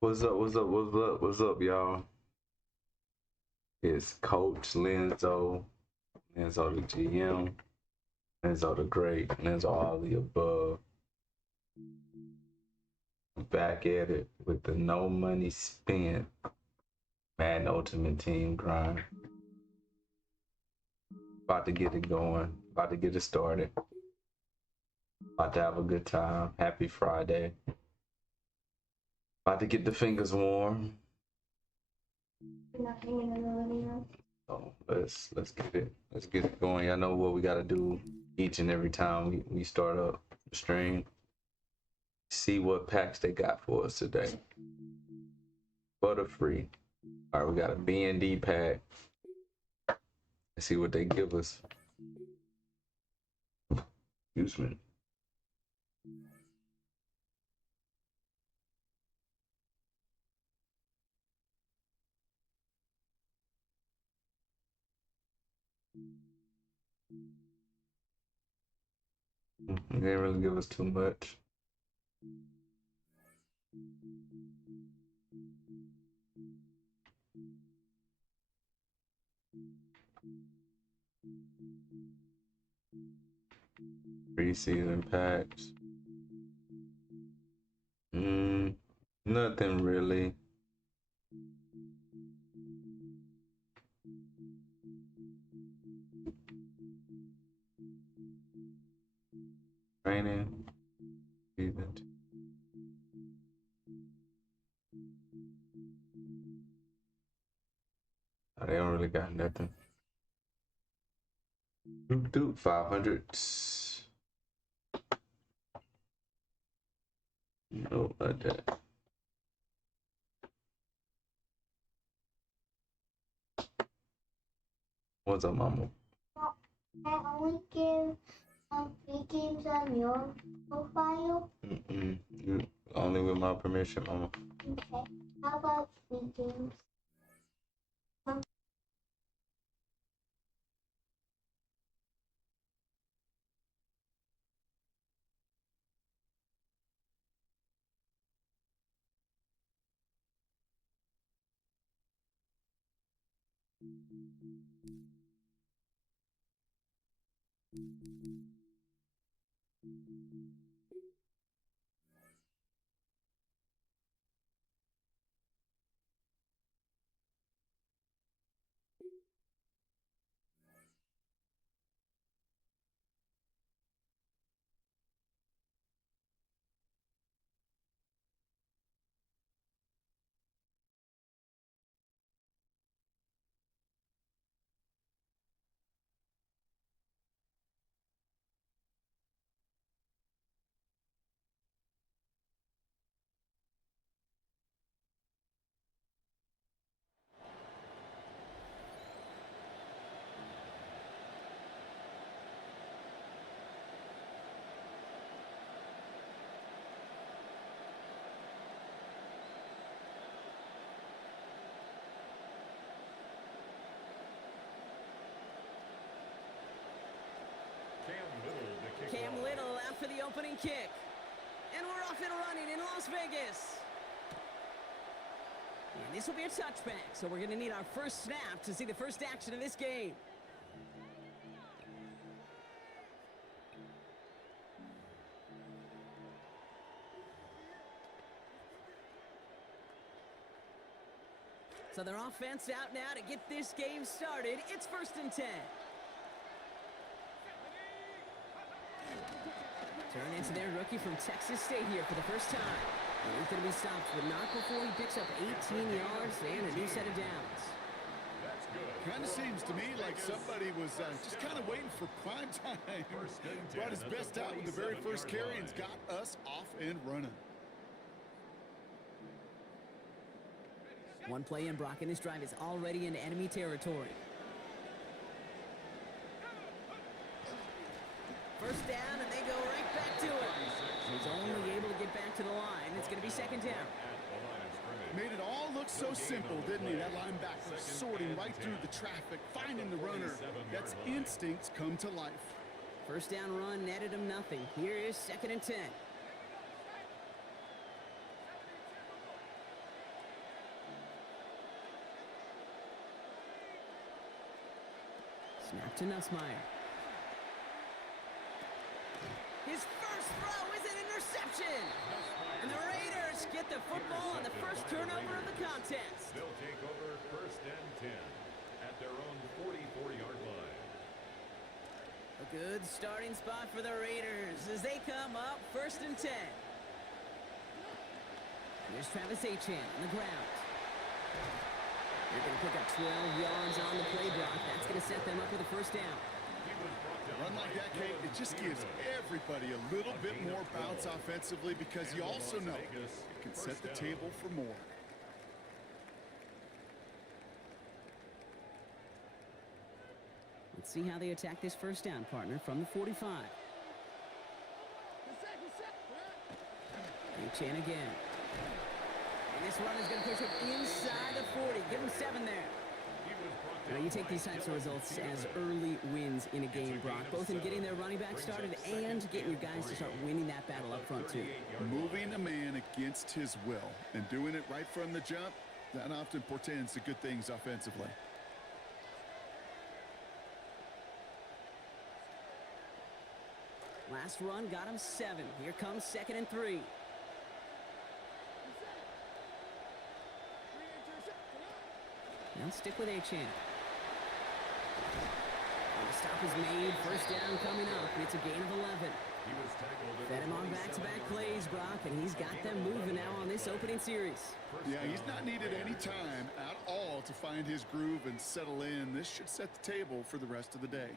What's up? What's up? What's up? What's up, y'all? It's Coach Lenzo, Lenzo the GM, Lenzo the Great, Lenzo all the above. Back at it with the no money spent Madden Ultimate Team grind. About to get it going. About to get it started. About to have a good time. Happy Friday. About to get the fingers warm. So let's get it. Let's get it going. Y'all know what we gotta do each and every time we start up the stream. See what packs they got for us today. Butterfree. All right, we got a B&D pack. Let's see what they give us. Excuse me. They didn't really give us too much. Preseason packs. Nothing really. Training. Season. Oh, they don't really got nothing. Do 500. No, not that. What's up, mama? I only give 3 games on your profile. You only with my permission, mama. Okay. How about 3 games? Cam Little out for the opening kick. And we're off and running in Las Vegas. And this will be a touchback, so we're going to need our first snap to see the first action of this game. So their offense out now to get this game started. It's 1st and 10. Turn into their rookie from Texas State here for the first time. And he's going to be stopped, but not before he picks up 18 yards and a new set of downs. Kind of seems to me like somebody was just kind of waiting for prime time. Brought his best out with the very first carry and's got us off and running. One play in, Brock, and this drive is already in enemy territory. First down, and they go right back to it. He's only able to get back to the line. It's going to be 2nd down. Made it all look so simple, didn't he? That linebacker sorting right through the traffic, finding the runner. That's instincts come to life. First down run netted him nothing. Here is 2nd and 10. Snap to Nussmeier. His first throw is an interception. And the Raiders get the football on the first turnover of the contest. They'll take over 1st and 10 at their own 44-yard line. A good starting spot for the Raiders as they come up 1st and 10. There's Travis Achan on the ground. They're going to pick up 12 yards on the play block. That's going to set them up with a first down. A run like that, Kate, it just gives everybody a little bit more bounce offensively because you also know it can set the table for more. Let's see how they attack this first down, partner, from the 45. Achan again. And this run is going to push him inside the 40. Give him 7 there. Now, you take these types of results as early wins in a game, Brock, both in getting their running back started and getting your guys to start winning that battle up front, too. Moving a man against his will and doing it right from the jump, that often portends to good things offensively. Last run got him 7. Here comes 2nd and 3. Now stick with Achan. The stop is made. First down coming up. It's a gain of 11. Fed him on back-to-back plays, Brock, and he's got them moving now on this opening series. Yeah, he's not needed any time at all to find his groove and settle in. This should set the table for the rest of the day.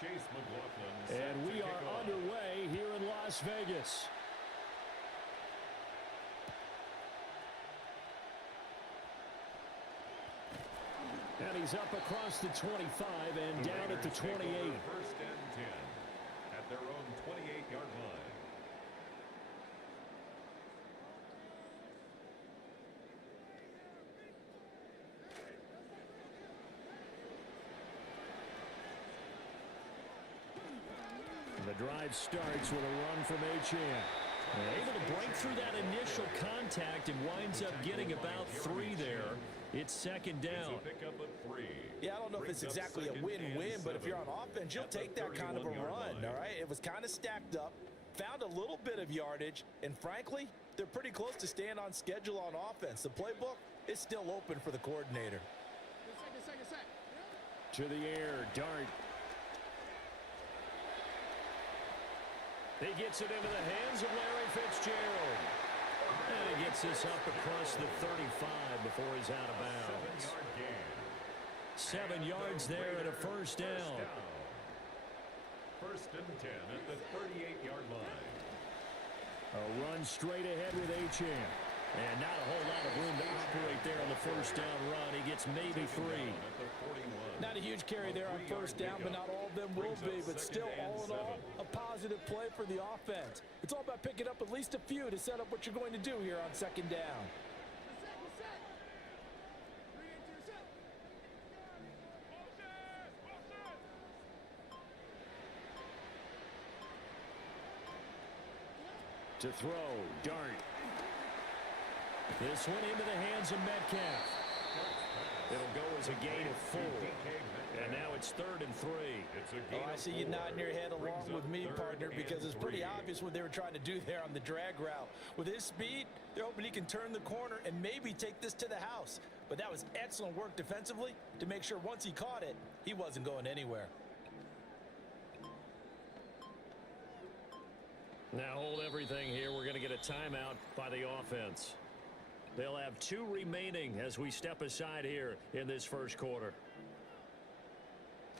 Chase McLaughlin. And we are underway here in Las Vegas. And he's up across the 25 and down at the 28. First and 10 at their own 28-yard line. The drive starts with a run from Achane. Able to break through that initial contact and winds up getting about 3 there. It's second down. Yeah, I don't know if it's exactly a win-win, but if you're on offense, you'll take that kind of a run, all right? It was kind of stacked up, found a little bit of yardage, and frankly, they're pretty close to staying on schedule on offense. The playbook is still open for the coordinator. To the air, Dart. He gets it into the hands of Larry Fitzgerald. And he gets this up across the 35 before he's out of bounds. 7 yards there and a first down. First and 10 at the 38-yard line. A run straight ahead with Achane. And not a whole lot of room to operate there on the first down run. He gets maybe 3. Not a huge carry there on first down, but not all of them will be. But still, all in all, a positive play for the offense. It's all about picking up at least a few to set up what you're going to do here on second down. To throw, Dart. This one into the hands of Metcalf. It'll go as a gain of 4. And now it's 3rd and 3. Oh, I see you nodding your head along with me, partner, because it's pretty obvious what they were trying to do there on the drag route. With his speed, they're hoping he can turn the corner and maybe take this to the house. But that was excellent work defensively to make sure once he caught it, he wasn't going anywhere. Now hold everything here. We're going to get a timeout by the offense. They'll have 2 remaining as we step aside here in this first quarter.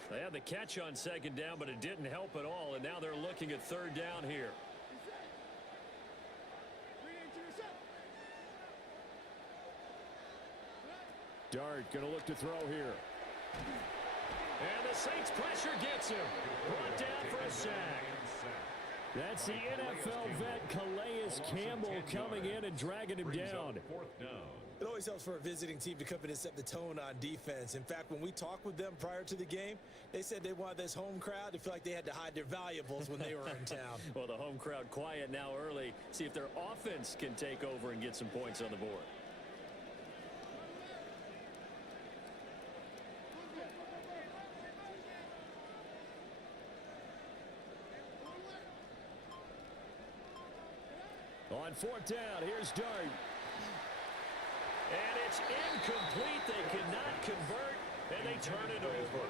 They had the catch on second down, but it didn't help at all, and now they're looking at 3rd down here. Dart going to look to throw here. And the Saints pressure gets him. Brought down for a sack. That's the NFL vet Calais Campbell coming in and dragging him down. It always helps for a visiting team to come in and set the tone on defense. In fact, when we talked with them prior to the game, they said they wanted this home crowd to feel like they had to hide their valuables when they were in town. Well, the home crowd quiet now early. See if their offense can take over and get some points on the board. On 4th down, here's Dart. And it's incomplete. They could not convert, and they turn it over.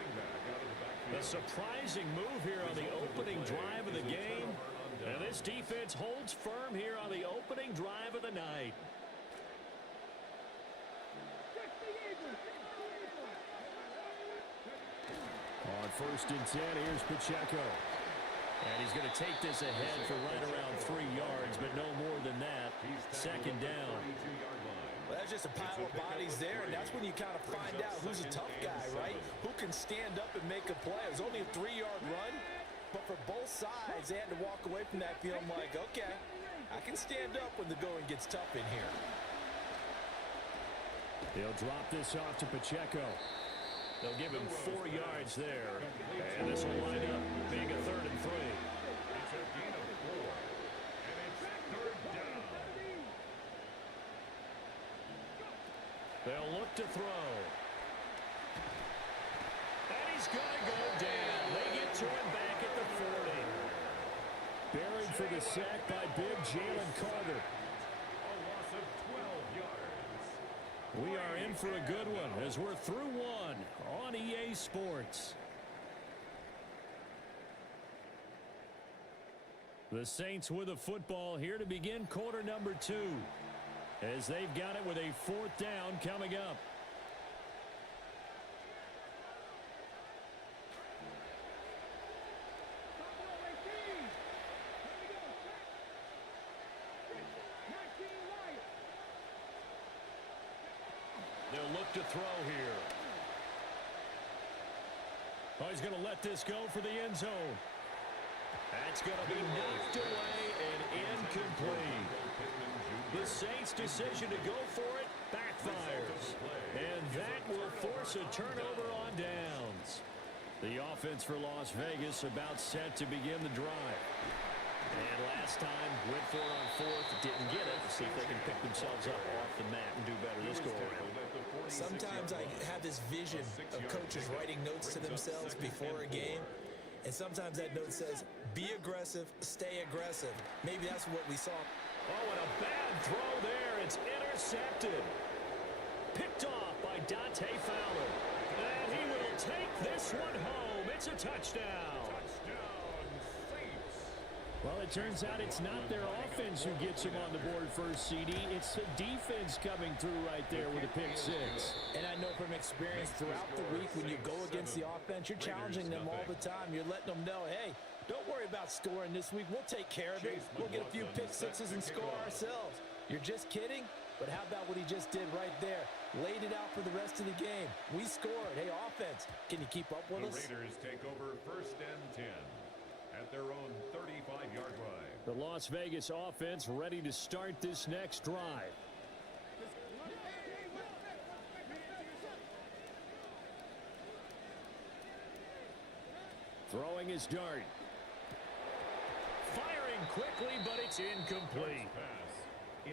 A surprising move here on the opening drive of the game. And this defense holds firm here on the opening drive of the night. On 1st and 10, here's Pacheco. And he's going to take this ahead for right around 3 yards, but no more than that. Second down. Well, that's just a pile of bodies there, and that's when you kind of find out who's a tough guy, right? Who can stand up and make a play. It was only a 3-yard run, but for both sides, they had to walk away from that feeling like, okay, I can stand up when the going gets tough in here. They'll drop this off to Pacheco. They'll give him 4 yards there. And this will wind up being a 3rd and 3. They'll look to throw. And he's going to go down. They get to him back at the 40. Buried for the sack by big Jalen Carter. A loss of 12 yards. We are in for a good one as we're through one on EA Sports. The Saints with a football here to begin quarter number 2 as they've got it with a 4th down coming up. They'll look to throw here. Oh, he's going to let this go for the end zone. That's going to be knocked away and incomplete. The Saints' decision to go for it backfires. And that will force a turnover on downs. The offense for Las Vegas about set to begin the drive. And last time, went for it on 4th, didn't get it. See if they can pick themselves up off the mat and do better this go-around. Sometimes I have this vision of coaches writing notes to themselves before a game. And sometimes that note says, be aggressive, stay aggressive. Maybe that's what we saw. Oh, and a bad throw there. It's intercepted. Picked off by Dante Fowler. And he will take this one home. It's a touchdown. Well, it turns out it's not their offense who gets him on the board first, CD. It's the defense coming through right there with a pick 6. And I know from experience throughout the week when you go against the offense, you're challenging them all the time. You're letting them know, hey, don't worry about scoring this week. We'll take care of it. We'll get a few pick 6s and score ourselves. You're just kidding? But how about what he just did right there? Laid it out for the rest of the game. We scored. Hey, offense, can you keep up with us? The Raiders take over 1st and 10 at their own 35-yard line. The Las Vegas offense ready to start this next drive. Throwing his dart. Firing quickly, but it's incomplete.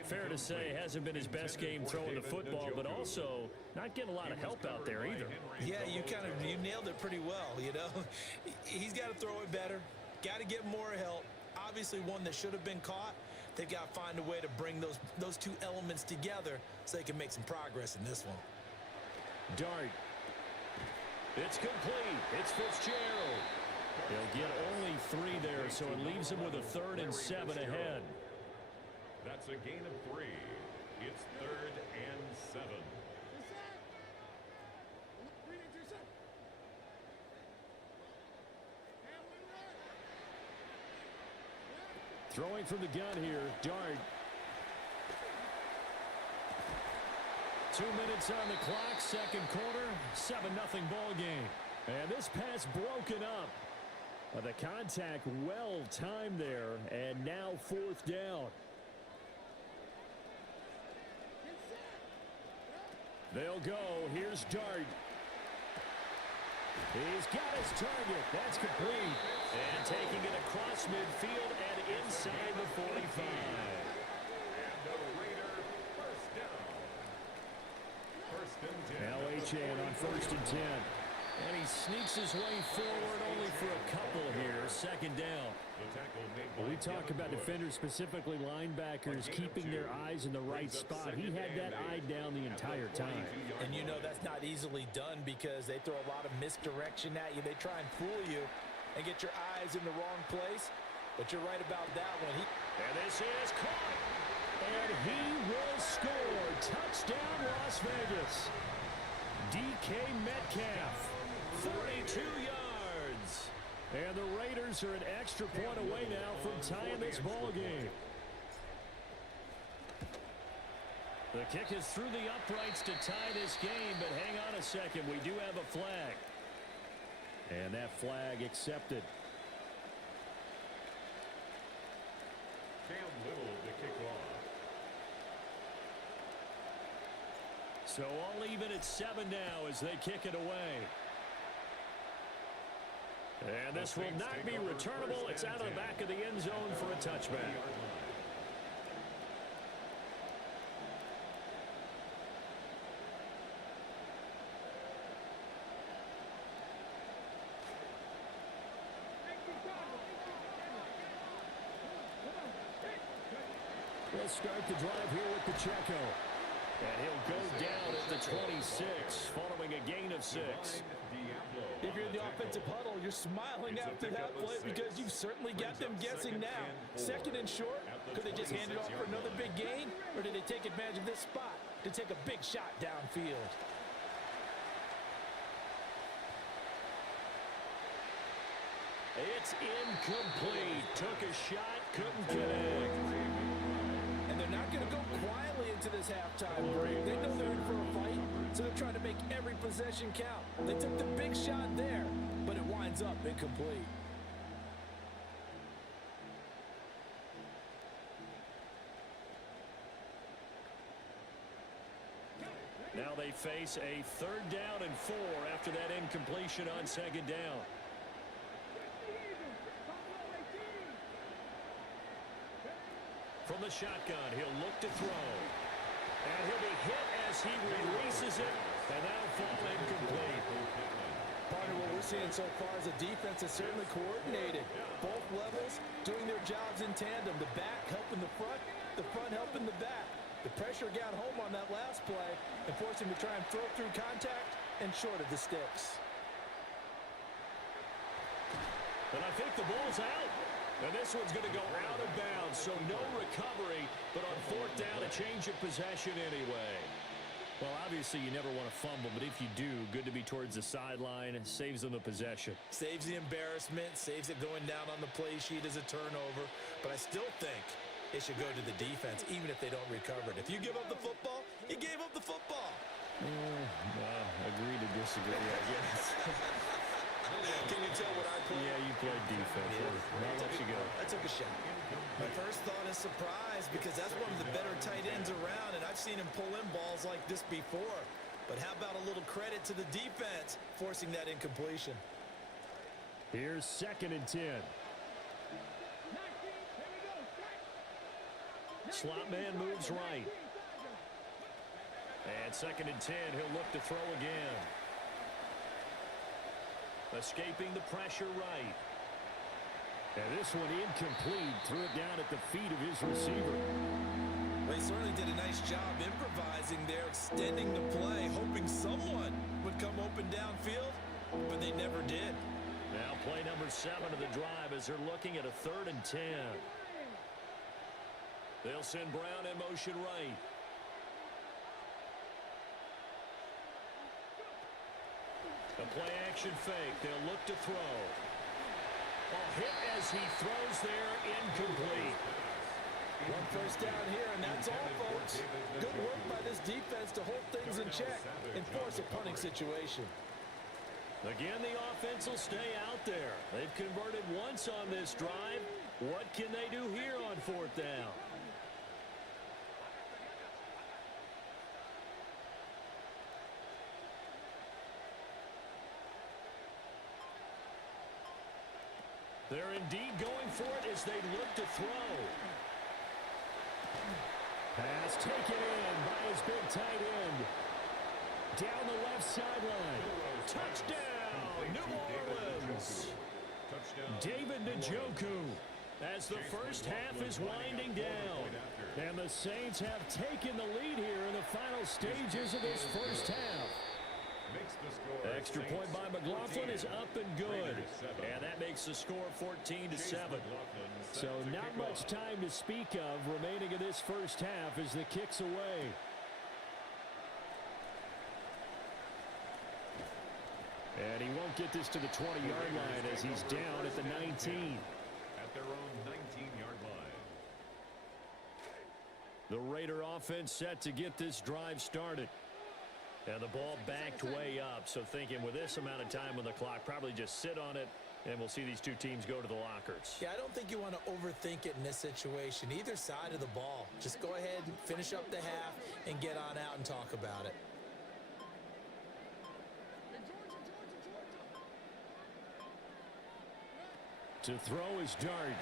Fair to say, hasn't been his best game throwing the football, but also not getting a lot of help out there either. Yeah, you nailed it pretty well, you know. He's got to throw it better. Got to get more help. Obviously one that should have been caught. They've got to find a way to bring those two elements together so they can make some progress in this one. Dart. It's complete. It's Fitzgerald. They'll get only 3 there, so it leaves them with a 3rd and 7 ahead. That's a gain of 3. It's 3rd and 7. Throwing from the gun here, Dart. 2 minutes on the clock, second quarter, 7-0 ball game. And this pass broken up. The contact well timed there, and now 4th down. They'll go. Here's Dart. He's got his target. That's complete. And taking it across midfield and inside the 45. And the Raider 1st down. 1st and 10. LHN on 1st and 10. And he sneaks his way forward only for a couple here. 2nd down. The tackle made by We talk about defenders, specifically linebackers, keeping their eyes in the right spot. He had that eye down the entire time. And you know that's not easily done because they throw a lot of misdirection at you. They try and fool you and get your eyes in the wrong place. But you're right about that one. And this is caught. And he will score. Touchdown, Las Vegas. DK Metcalf, 42 yards. And the Raiders are an extra point away now from tying this ball game. The kick is through the uprights to tie this game, but hang on a second. We do have a flag. And that flag accepted. Cam Little to kick off. So all even at 7 now as they kick it away. And this will not be returnable. It's out of the back of the end zone for a touchback. They'll start the drive here with Pacheco. And he'll go down at the 26, following a gain of 6. If you're in the offensive huddle, you're smiling after that play because you've certainly got them guessing now. Second and short, could they just hand it off for another big gain? Or did they take advantage of this spot to take a big shot downfield? It's incomplete. Took a shot, couldn't connect. And they're not going to go quietly into this halftime break. They know they're in for a fight, so they're trying to make every possession count. They took the big shot there, but it winds up incomplete. Now they face a 3rd down and 4 after that incompletion on 2nd down. From the shotgun, he'll look to throw. And he'll be hit as he releases it, and that'll fall incomplete. Partner, what we're seeing so far is the defense is certainly coordinated. Both levels doing their jobs in tandem. The back helping the front helping the back. The pressure got home on that last play and forced him to try and throw through contact and short of the sticks. And I think the ball's out. And this one's going to go out of bounds, so no recovery, but on 4th down, a change of possession anyway. Well, obviously, you never want to fumble, but if you do, good to be towards the sideline. Saves them the possession. Saves the embarrassment, saves it going down on the play sheet as a turnover. But I still think it should go to the defense, even if they don't recover it. If you give up the football, you gave up the football. Agree to disagree, I guess. Can you tell what I played? Yeah, you played defense. Yeah. I'll let you go. I took a shot. My first thought is surprise because that's one of the better tight ends around, and I've seen him pull in balls like this before. But how about a little credit to the defense forcing that incompletion? Here's 2nd and 10. Slot man moves right. And 2nd and 10, he'll look to throw again. Escaping the pressure right. And this one incomplete. Threw it down at the feet of his receiver. Well, he certainly did a nice job improvising there, extending the play, hoping someone would come open downfield, but they never did. Now play number 7 of the drive as they're looking at a 3rd and 10. They'll send Brown in motion right. A play-action fake. They'll look to throw. A hit as he throws there, incomplete. One first down here, and that's all, folks. Good work by this defense to hold things in check and force a punting situation. Again, the offense will stay out there. They've converted once on this drive. What can they do here on 4th down? They're indeed going for it as they look to throw. Pass taken in by his big tight end. Down the left sideline. Touchdown, New Orleans. David Njoku as the first half is winding down. And the Saints have taken the lead here in the final stages of this first half. Extra point by McLaughlin is up and good. And that makes the score 14-7. So not much time to speak of remaining in this first half as the kick's away. And he won't get this to the 20-yard line as he's down at the 19. At their own 19-yard line. The Raider offense set to get this drive started. And the ball backed way up, so thinking with this amount of time on the clock, probably just sit on it, and we'll see these two teams go to the lockers. Yeah, I don't think you want to overthink it in this situation, either side of the ball. Just go ahead and finish up the half and get on out and talk about it. To throw is Dart.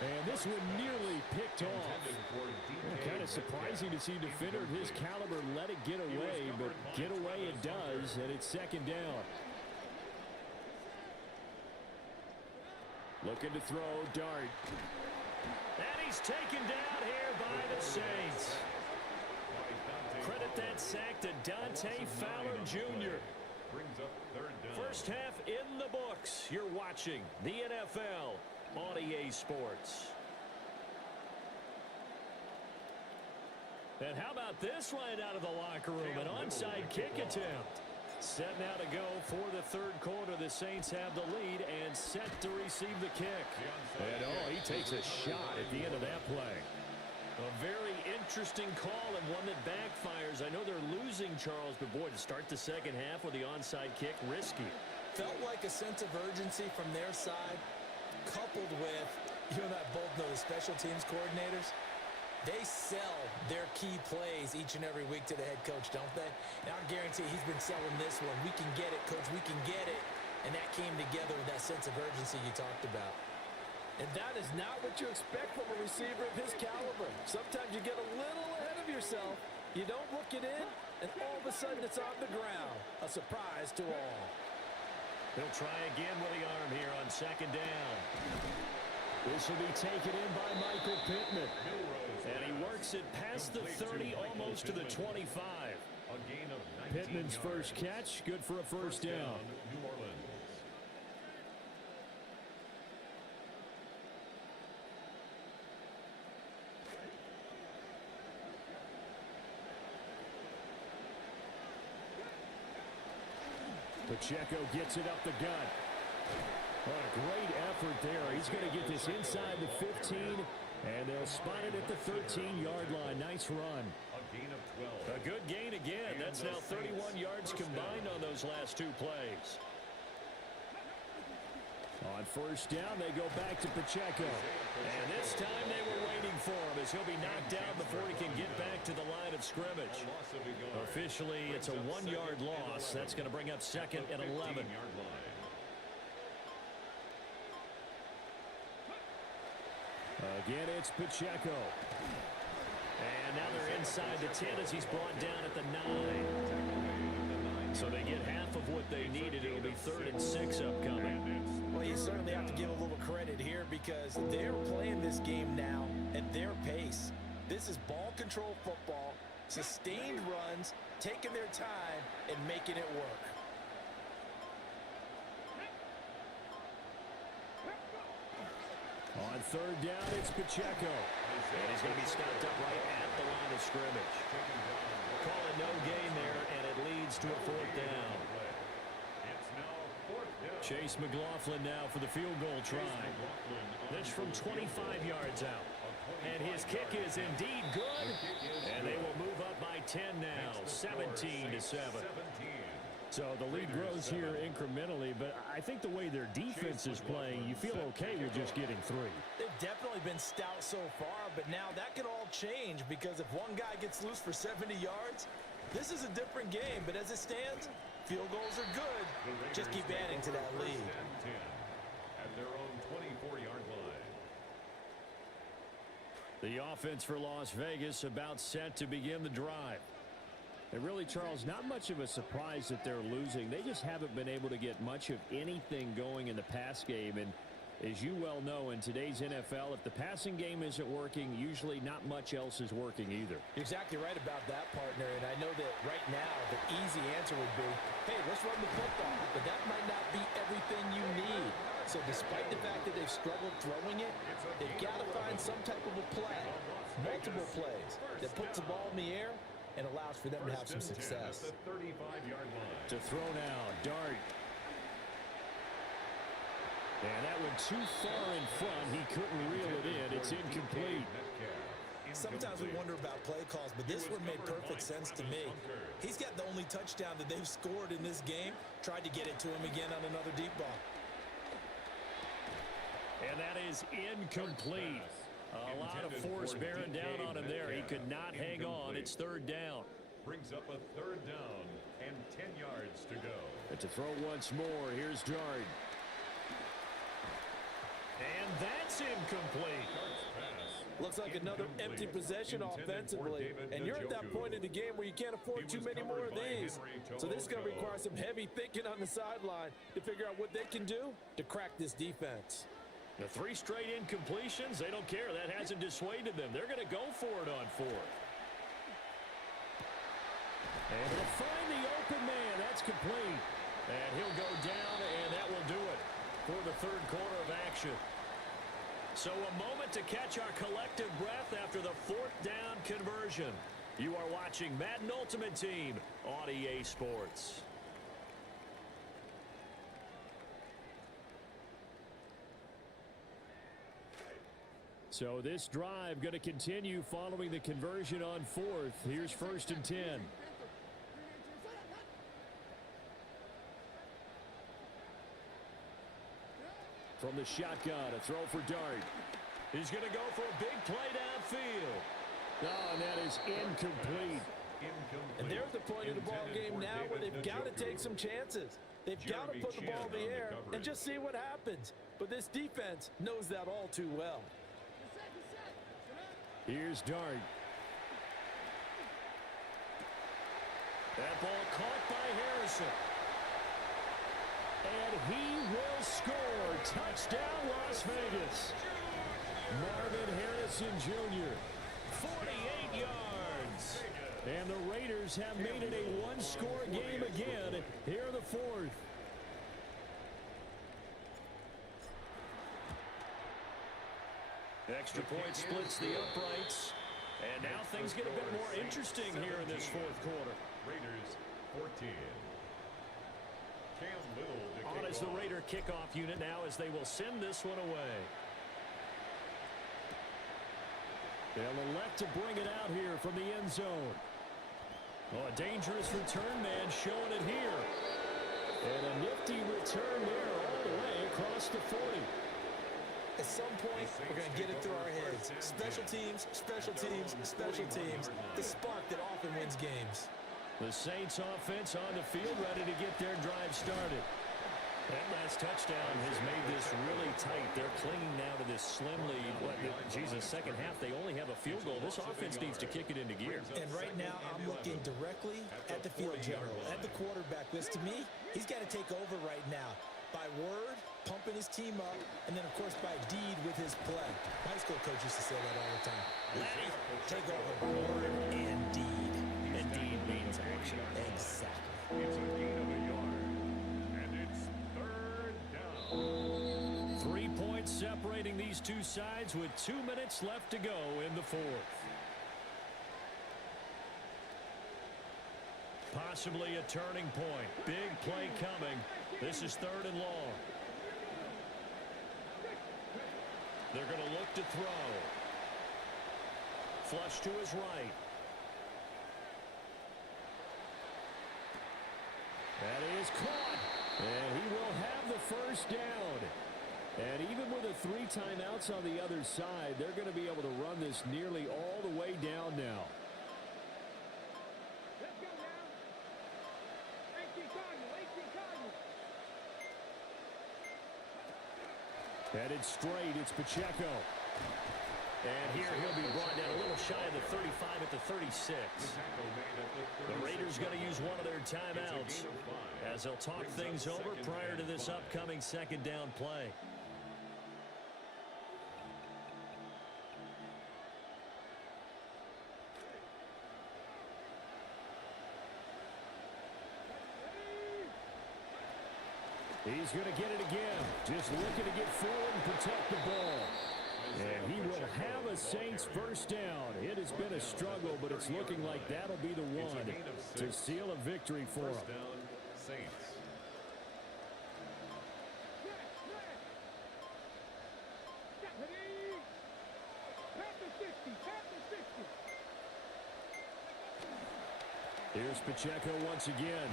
And this one nearly picked off. Kind of surprising to see a defender of his caliber let it get away, but get away it does, and it's 2nd down. Looking to throw, Dart. And he's taken down here by the Saints. Credit that sack to Dante Fowler Jr. Brings up third down. First half in the books. You're watching the NFL on EA Sports. And how about this right out of the locker room? An onside kick attempt. Set now to go for the third quarter. The Saints have the lead and set to receive the kick. And he takes a shot at the end of that play. A very interesting call and one that backfires. I know they're losing, Charles, but boy, to start the second half with the onside kick, risky. Felt like a sense of urgency from their side, coupled with, you and I both know the special teams coordinators. They sell their key plays each and every week to the head coach, don't they? And I guarantee he's been selling this one. We can get it, coach. We can get it. And that came together with that sense of urgency you talked about. And that is not what you expect from a receiver of his caliber. Sometimes you get a little ahead of yourself. You don't look it in, and all of a sudden it's on the ground. A surprise to all. They'll try again with the arm here on second down. This will be taken in by Michael Pittman. And he works it past the 30, almost to the 25. Pittman's first catch, good for a first down. New Orleans. Pacheco gets it up the gut. Oh, a great effort there. He's going to get this inside the 15, and they'll spot it at the 13-yard line. Nice run. A gain of 12. A good gain again. That's now 31 yards combined on those last two plays. On first down, they go back to Pacheco. And this time they were waiting for him as he'll be knocked down before he can get back to the line of scrimmage. Officially, it's a 1-yard loss. That's going to bring up second and 11. Again, it's Pacheco. And now they're inside the 10 as he's brought down at the 9. So they get half of what they needed. It'll be 3rd and 6 upcoming. Well, you certainly have to give a little credit here because they're playing this game now at their pace. This is ball control football, sustained runs, taking their time, and making it work. On third down, it's Pacheco. And he's going to be stopped up right at the line of scrimmage. Call it no gain there, and it leads to a 4th down. Chase McLaughlin now for the field goal try. This from 25 yards out. And his kick is indeed good. And they will move up by 10 now, 17-7. So the lead grows here incrementally, but I think the way their defense is playing, you feel okay with just getting 3. They've definitely been stout so far, but now that could all change because if one guy gets loose for 70 yards, this is a different game. But as it stands, field goals are good. Just keep adding to that lead. At their own 24-yard line. The offense for Las Vegas about set to begin the drive. And really, Charles, not much of a surprise that they're losing. They just haven't been able to get much of anything going in the pass game. And as you well know, in today's NFL, if the passing game isn't working, usually not much else is working either. You're exactly right about that, partner. And I know that right now the easy answer would be, hey, let's run the football. But that might not be everything you need. So despite the fact that they've struggled throwing it, they've got to find some type of a play, multiple plays, that puts the ball in the air and allows for them to have some success. To throw now, Dart. And that one too far in front. He couldn't reel it in. It's incomplete. Sometimes we wonder about play calls, but this one made perfect sense to me. He's got the only touchdown that they've scored in this game. Tried to get it to him again on another deep ball. And that is incomplete. A lot of force bearing down on him there. He could not hang on. It's 3rd down. Brings up a 3rd down and 10 yards to go. And to throw once more, here's Dart. And that's incomplete. Looks like another empty possession offensively. And you're at that point in the game where you can't afford too many more of these. So this is going to require some heavy thinking on the sideline to figure out what they can do to crack this defense. The 3 straight incompletions, they don't care. That hasn't dissuaded them. They're going to go for it on 4th. And they'll find the open man. That's complete. And he'll go down, and that will do it for the 3rd quarter of action. So a moment to catch our collective breath after the 4th down conversion. You are watching Madden Ultimate Team on EA Sports. So this drive going to continue following the conversion on 4th. Here's 1st and 10. From the shotgun, a throw for Dart. He's going to go for a big play downfield. Oh, and that is incomplete. And they're at the point of the ball game now where they've got to take some chances. They've got to put the ball in the air and just see what happens. But this defense knows that all too well. Here's Dart. That ball caught by Harrison. And he will score. Touchdown, Las Vegas. Marvin Harrison Jr., 48 yards. And the Raiders have made it a one-score game again here in the 4th. Extra point splits the uprights. And now things get a bit more interesting here in this 4th quarter. Raiders 14. Cam Little to On as the Raider kickoff unit now as they will send this one away. They'll elect to bring it out here from the end zone. Oh, a dangerous return man showing it here. And a nifty return there all the way across the 40. At some point, we're going to get it through our heads. Special teams, special teams, special teams. The spark that often wins games. The Saints offense on the field ready to get their drive started. That last touchdown has made this really tight. They're clinging now to this slim lead. Second half, they only have a field goal. This offense needs to kick it into gear. And right now, I'm looking directly at the field general, at the quarterback. Because to me, he's got to take over right now. By word, pumping his team up, and then, of course, by deed with his play. My school coach used to say that all the time. Laddie, take over word and deed. And deed means action. Exactly. It's a gain of a yard. And it's 3rd down. 3 points separating these two sides with 2 minutes left to go in the 4th. Possibly a turning point. Big play coming. This is 3rd and long. They're going to look to throw. Flush to his right. That is caught. And he will have the first down. And even with the 3 timeouts on the other side, they're going to be able to run this nearly all the way down now. Headed straight, it's Pacheco. And here he'll be brought down a little shy of the 35 at the 36. The Raiders going to use one of their timeouts as they'll talk things over prior to this upcoming 2nd down play. He's going to get it again. Just looking to get forward and protect the ball. And he will have a Saints first down. It has been a struggle, but it's looking like that'll be the one to seal a victory for him. Down, Saints. Here's Pacheco once again.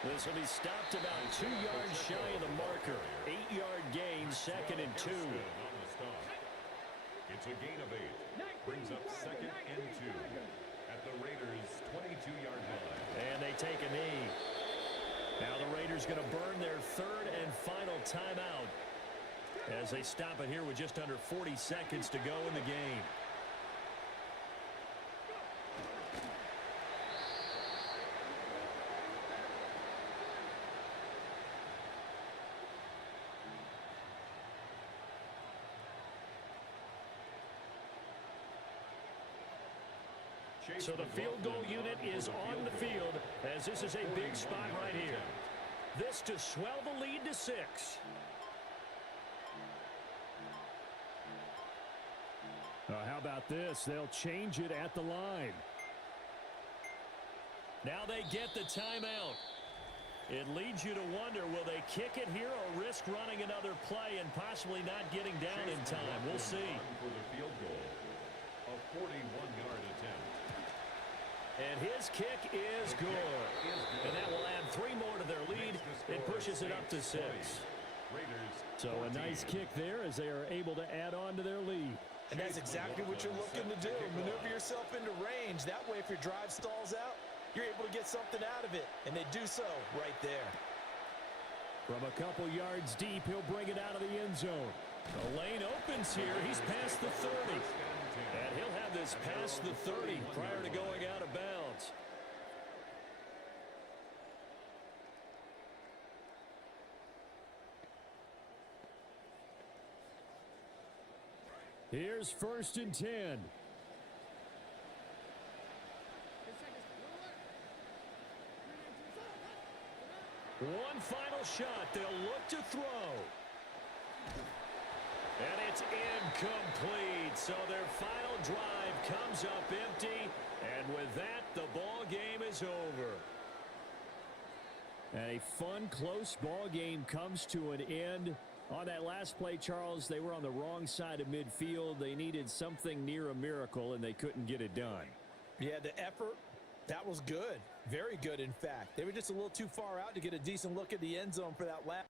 This will be stopped about 2 yards shy of the marker. 8-yard gain, 2nd and 2. It's a gain of 8. Brings up 2nd and 2 at the Raiders' 22-yard line. And they take a knee. Now the Raiders going to burn their 3rd and final timeout as they stop it here with just under 40 seconds to go in the game. So the field goal unit is on the field as this is a big spot right here. This to swell the lead to 6. How about this? They'll change it at the line. Now they get the timeout. It leads you to wonder, will they kick it here or risk running another play and possibly not getting down in time? We'll see. For the field goal, a 41-yard attempt. And his kick is good. And that will add 3 more to their lead. It pushes it up to 6. So a nice kick there as they are able to add on to their lead. And that's exactly what you're looking to do. Maneuver yourself into range. That way, if your drive stalls out, you're able to get something out of it. And they do so right there. From a couple yards deep, he'll bring it out of the end zone. The lane opens here. He's past the 30. And he'll have this past the 30 prior to going out of bounds. Here's 1st and 10. One final shot. They'll look to throw. And it's incomplete. So their final drive comes up empty. And with that, the ball game is over. A fun, close ball game comes to an end. On that last play, Charles, they were on the wrong side of midfield. They needed something near a miracle, and they couldn't get it done. Yeah, the effort, that was good. Very good, in fact. They were just a little too far out to get a decent look at the end zone for that last.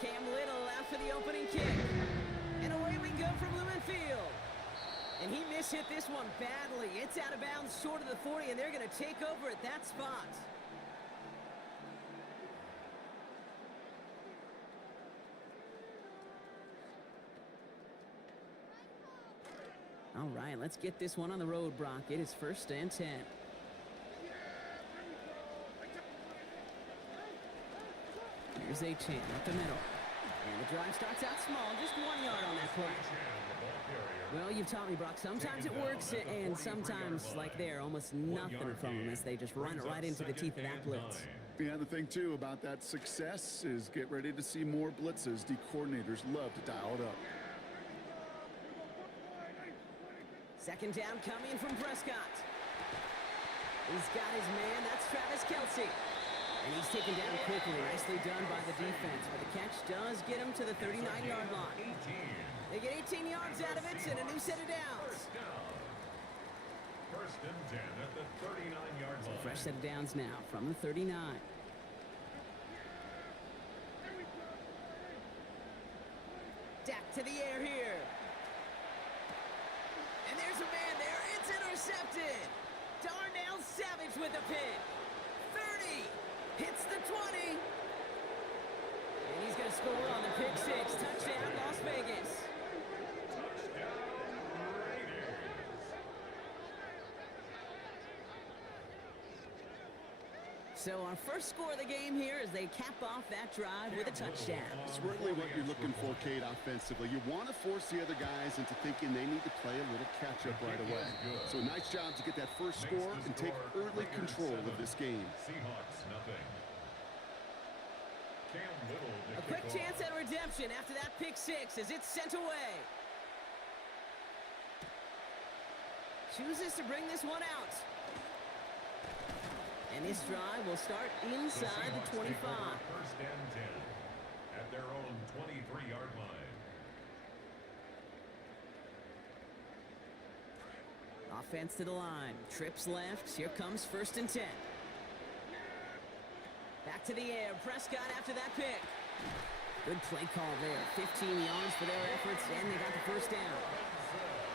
Cam Little out for the opening kick. And away we go from Lumen Field. And he mishit this one badly. It's out of bounds short of the 40, and they're going to take over at that spot. All right, let's get this one on the road, Brock. It is 1st and 10. Here's A-Chan up the middle. And the drive starts out small, just 1 yard on that play. Well, you've taught me, Brock, sometimes it works, and sometimes, like there, almost nothing from them as they just run it right into the teeth of that blitz. Yeah, the thing, too, about that success is get ready to see more blitzes. The coordinators love to dial it up. 2nd down coming from Prescott. He's got his man. That's Travis Kelce. And he's taken down quickly. Nicely done by the defense. But the catch does get him to the 39-yard line. They get 18 yards out of it and a new set of downs. 1st and 10 at the 39-yard line. Fresh set of downs now from the 39. Dak to the air here. And there's a man there. It's intercepted. Darnell Savage with the pick. 30. Hits the 20. And he's going to score on the pick six. Touchdown, Las Vegas. So our first score of the game here as they cap off that drive with a touchdown. It's really what you're looking for, Kate, offensively. You want to force the other guys into thinking they need to play a little catch-up right away. So a nice job to get that first score and take early control of this game. Seahawks, nothing. A quick chance at redemption after that pick six as it's sent away. Chooses to bring this one out. And this drive will start inside the 25. 1st and 10 at their own 23-yard line. Offense to the line. Trips left. Here comes 1st and 10. Back to the air. Prescott after that pick. Good play call there. 15 yards for their efforts, and they got the 1st down.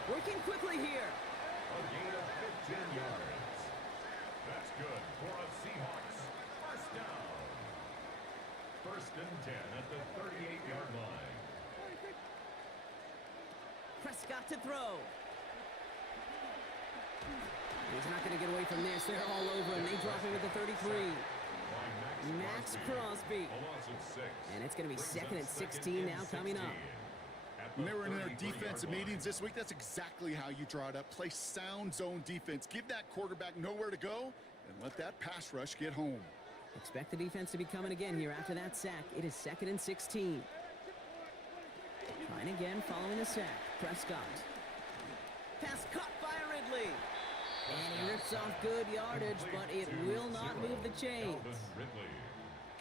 Working quickly here. A gain of 15 yards. That's good for a Seahawks 1st down. 1st First and 10 at the 38-yard line. Prescott to throw. He's not going to get away from this. They're all over him. They drop him at the 33. Max Crosby. And it's going to be second and 16 now coming up. When they were in their defensive meetings this week, that's exactly how you draw it up. Play sound zone defense. Give that quarterback nowhere to go and let that pass rush get home. Expect the defense to be coming again here after that sack. It is second and 16. Trying again following the sack. Prescott. Pass caught by Ridley. And he rips off good yardage, but it will not move the chains.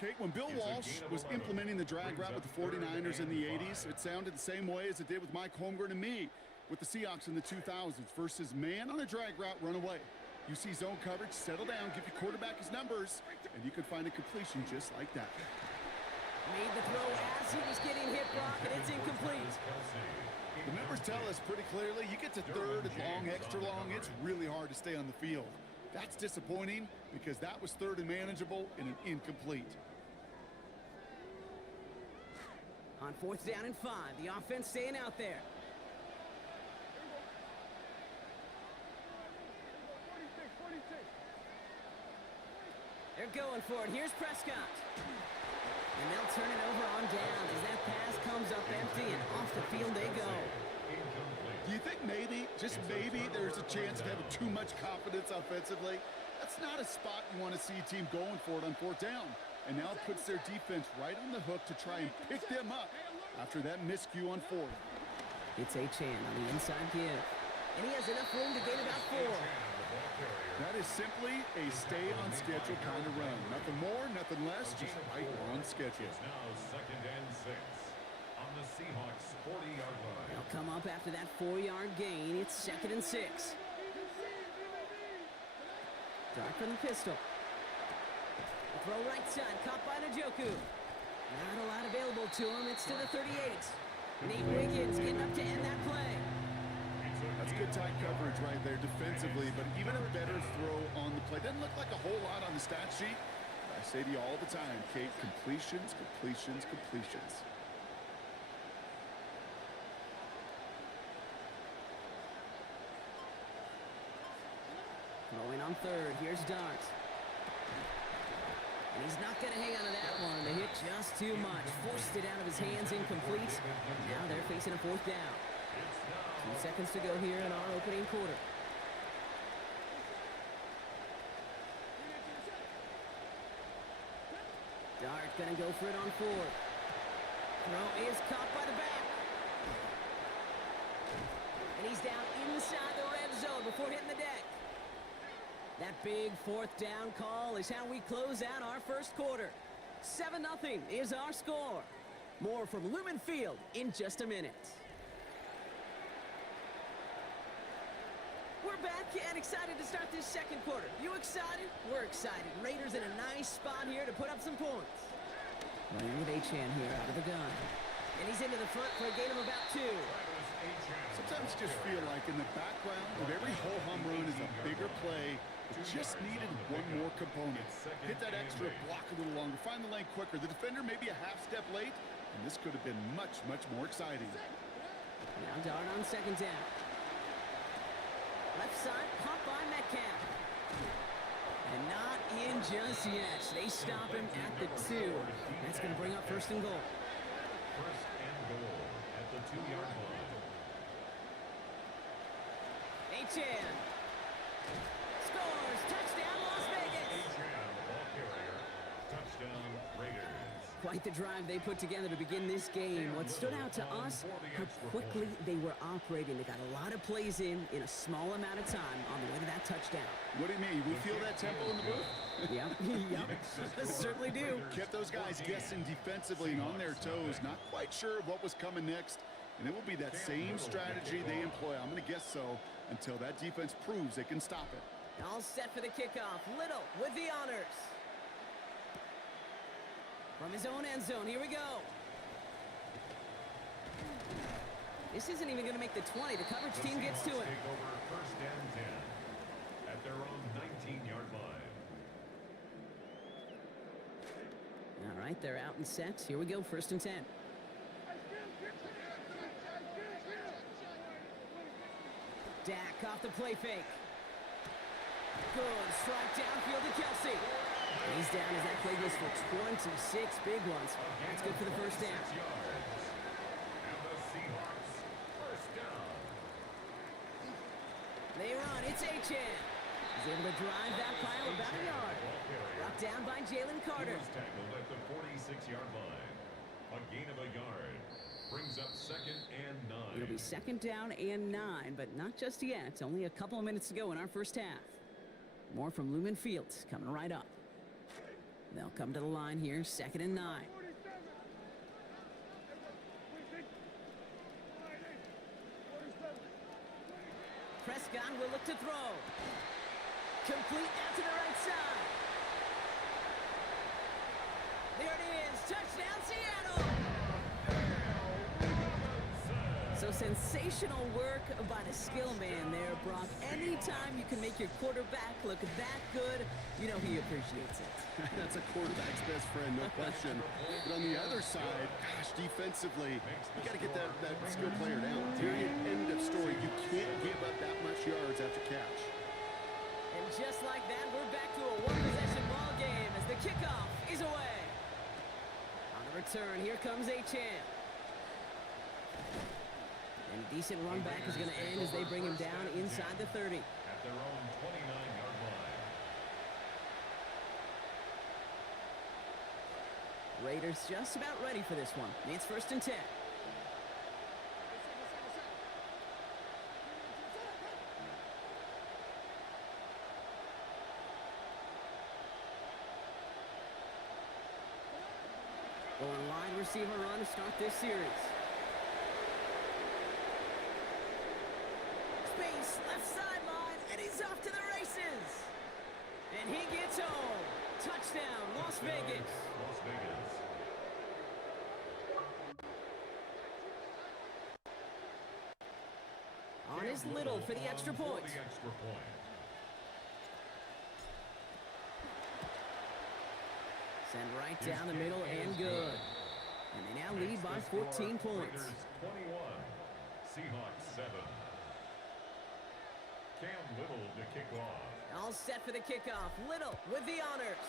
Kate, when Bill Walsh was implementing the drag route with the 49ers in the 80s, it sounded the same way as it did with Mike Holmgren and me with the Seahawks in the 2000s versus man on a drag route, run away. You see zone coverage, settle down, give your quarterback his numbers, and you could find a completion just like that. Made the throw as he was getting hit, Brock, and it's incomplete. The numbers tell us pretty clearly, you get to third and long, extra long, it's really hard to stay on the field. That's disappointing because that was third and manageable and an incomplete. On fourth down and 5, the offense staying out there. They're going for it. Here's Prescott. And they'll turn it over on downs as that pass comes up empty and off the field they go. Do you think maybe, just maybe, there's a chance of having too much confidence offensively? That's not a spot you want to see a team going for it on fourth down. And now it puts their defense right on the hook to try and pick them up after that miscue on fourth. It's Chan on the inside give. And he has enough room to gain about 4. That is simply a stay-on-schedule kind of run. Nothing more, nothing less, just right on schedule. It's now second and 6 on the Seahawks 40-yard line. They'll come up after that 4-yard gain. It's second and 6. Dart from the pistol. The throw right side, caught by Njoku. Not a lot available to him. It's to the 38. Nate Wiggins getting up to end that play. That's good tight coverage right there defensively, but even a better throw on the play. Doesn't look like a whole lot on the stat sheet. I say to you all the time, Kate, completions, completions, completions. Throwing on third. Here's Dart. And he's not going to hang on to that one. The hit just too much. Forced it out of his hands, incomplete. Now they're facing a fourth down. 2 seconds to go here in our opening quarter. Dart going to go for it on 4. Throw is caught by the back. And he's down inside the red zone before hitting the deck. That big fourth down call is how we close out our first quarter. 7-0 is our score. More from Lumen Field in just a minute. We're back and excited to start this second quarter. You excited? We're excited. Raiders in a nice spot here to put up some points. Running with Chan here out of the gun. And he's into the front for a gain of about 2. Sometimes you just feel like in the background of every ho-hum run is a bigger play. It just needed one more component. Hit that extra block a little longer. Find the lane quicker. The defender may be a half step late, and this could have been much, much more exciting. Now Dart on second down. Left side, caught by Metcalf. And not in just yet. They stop him at the 2. That's going to bring up first and goal. First and goal at the 2-yard line. Chan scores. Touchdown, Las Vegas. Ball carrier. Touchdown, Raiders. Quite the drive they put together to begin this game. What stood out to us, how quickly they were operating. They got a lot of plays in a small amount of time on the way to that touchdown. What do you mean? We feel that tempo in the booth? Yep, certainly do. Kept those guys guessing defensively and on their toes, not quite sure of what was coming next. And it will be that same strategy they employ, I'm going to guess so, until that defense proves they can stop it. All set for the kickoff. Little with the honors. From his own end zone, here we go. This isn't even going to make the 20. The coverage team gets to it. Take over first and 10 at their own 19-yard line. All right, right, they're out and set. Here we go, 1st and 10. Dak off the play fake. Good strike downfield to Kelsey. He's down as that play goes for 26 big ones. That's good for the 1st down. They run. It's Achane. He's able to drive that pile about a yard. Brought down by Jalen Carter. Tackled at the 46-yard line. A gain of a yard. Brings up 2nd and 9. It'll be 2nd down and 9, but not just yet. Only a couple of minutes to go in our 1st half. More from Lumen Fields coming right up. They'll come to the line here, 2nd and 9. Prescott will look to throw. Complete out to the right side. There it is. Touchdown, Seattle. So sensational work by the skill man there, Brock. Anytime you can make your quarterback look that good, you know he appreciates it. That's a quarterback's best friend, no question. But on the other side, gosh, defensively, you got to get that skill player down. Period. End of story. You can't give up that much yards after catch. And just like that, we're back to a one-possession ball game as the kickoff is away. On the return, here comes Achane. And a decent run back is going to end as they bring him down inside the 30. At their own 29-yard line. Raiders just about ready for this one. It's 1st and 10. Going wide receiver run to start this series. Space, left sideline, and he's off to the races. And he gets home. Touchdown, Las Vegas. Las Vegas. On his Little for the extra point. The extra point. Send right down the middle and good. And they now lead by 14 points. Raiders 21, Seahawks 7. Cam Little to kick off. All set for the kickoff. Little with the honors.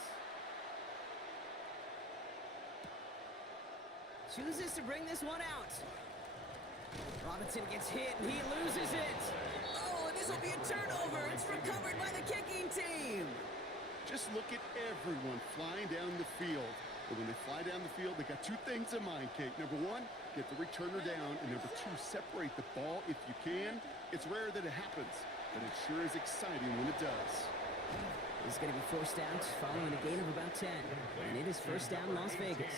Chooses to bring this one out. Robinson gets hit and he loses it. Oh, and this will be a turnover. It's recovered by the kicking team. Just look at everyone flying down the field. And when they fly down the field, they got two things in mind, Kate. Number one, get the returner down. And number two, separate the ball if you can. It's rare that it happens, but it sure is exciting when it does. This is going to be forced out following a gain of about 10. And it is 1st down Las Vegas.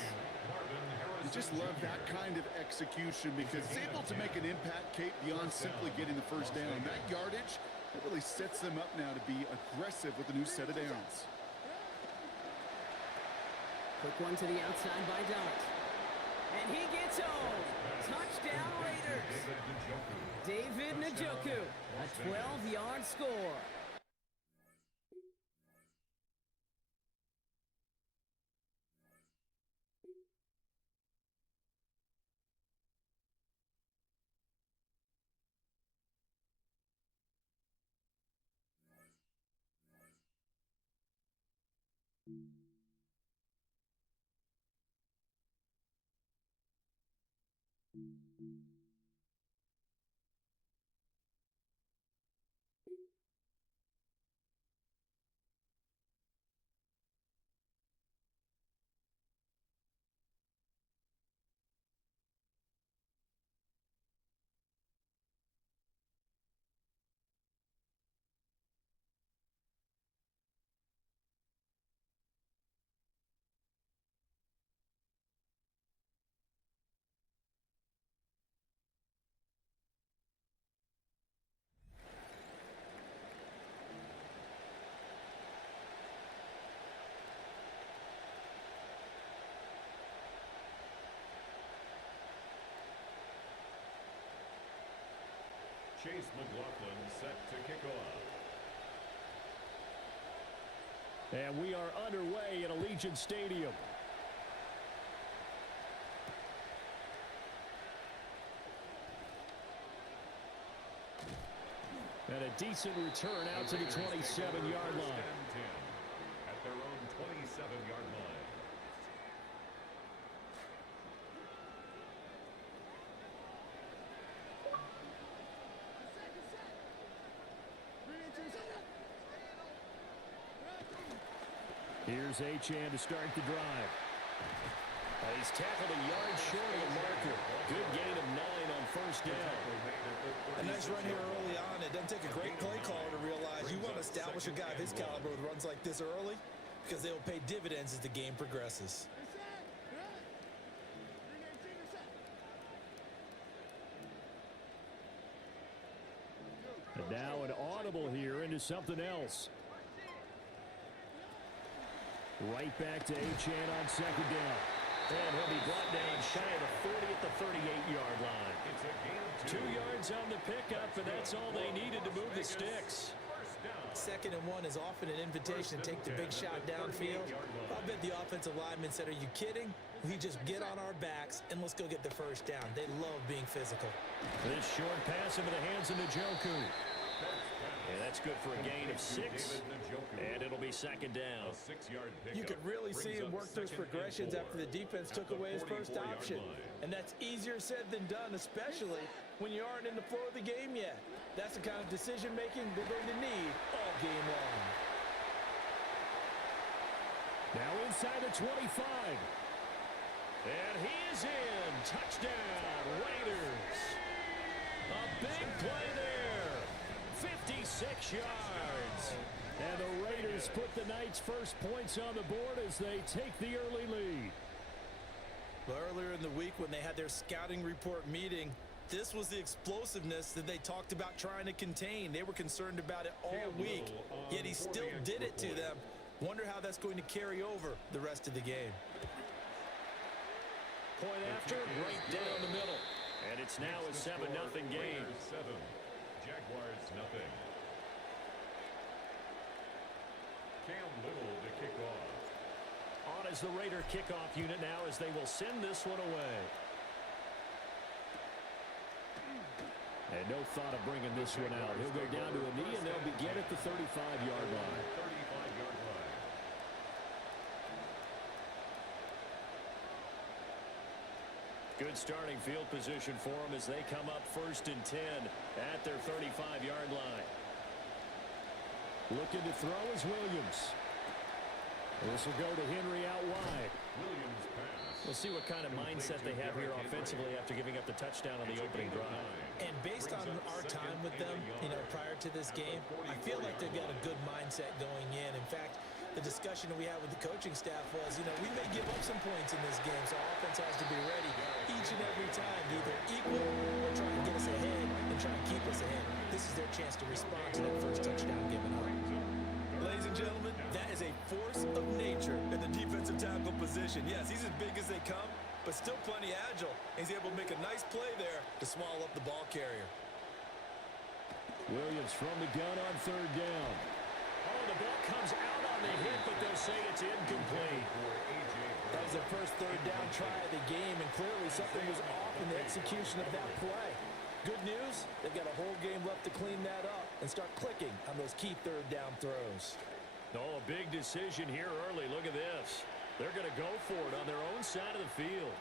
You just love that kind of execution because it's able to make an impact, Kate, beyond simply getting the 1st down. That yardage, it really sets them up now to be aggressive with a new set of downs. Quick one to the outside by Dart. And he gets home. Touchdown Raiders. David Njoku, a 12-yard score. Chase McLaughlin set to kick off. And we are underway at Allegiant Stadium. a decent return out to the 27-yard line. At their own 27-yard line. Here's Achane to start the drive. He's tackled a yard short of the marker. Good gain of 9 on first down. A nice run here early on. It doesn't take a great play caller to realize you want to establish a guy of his caliber with runs like this early because they will pay dividends as the game progresses. And now an audible here into something else. Right back to Achane on second down. And he'll be brought down shy of the 40 at the 38-yard line. 2 yards on the pickup, and that's all they needed to move the sticks. 2nd and 1 is often an invitation to take the big shot downfield. I bet the offensive lineman said, are you kidding? We just get on our backs and let's go get the first down. They love being physical. This short pass into the hands of Njoku. And that's good for a gain of 6. And it'll be second down. You could really see him work those progressions after the defense took away his first option. And that's easier said than done, especially when you aren't in the flow of the game yet. That's the kind of decision-making they're going to need all game long. Now inside the 25. And he is in. Touchdown, Raiders. A big play there. 56 yards. And the Raiders put the Knights' first points on the board as they take the early lead. Well, earlier in the week when they had their scouting report meeting, this was the explosiveness that they talked about trying to contain. They were concerned about it all week, yet he still did it to them. Wonder how that's going to carry over the rest of the game. Point after, right down the middle. And it's now a 7-0 game. Jaguars nothing. Cam Little to kick off. On as the Raider kickoff unit now as they will send this one away. And no thought of bringing this one out. He'll go down to a knee, and they'll begin at the 35-yard line. 35-yard line. Good starting field position for them as they come up 1st and 10 at their 35-yard line. Looking to throw is Williams. This will go to Henry out wide. Williams pass. We'll see what kind of mindset they have here offensively after giving up the touchdown on the opening drive. And based on our time with them, prior to this game, I feel like they've got a good mindset going in. In fact, the discussion we had with the coaching staff was, we may give up some points in this game, so our offense has to be ready each and every time to either equal or try and get us ahead and try and keep us ahead. This is their chance to respond to that first touchdown given up. Ladies and gentlemen, that is a force of nature in the defensive tackle position. Yes, he's as big as they come, but still plenty agile. He's able to make a nice play there to swallow up the ball carrier. Williams from the gun on 3rd down. Oh, the ball comes out on the hit, but they'll say it's incomplete. That was their first 3rd down try of the game, and clearly something was off in the execution of that play. Good news, they've got a whole game left to clean that up and start clicking on those key 3rd down throws. Oh, a big decision here early. Look at this. They're going to go for it on their own side of the field.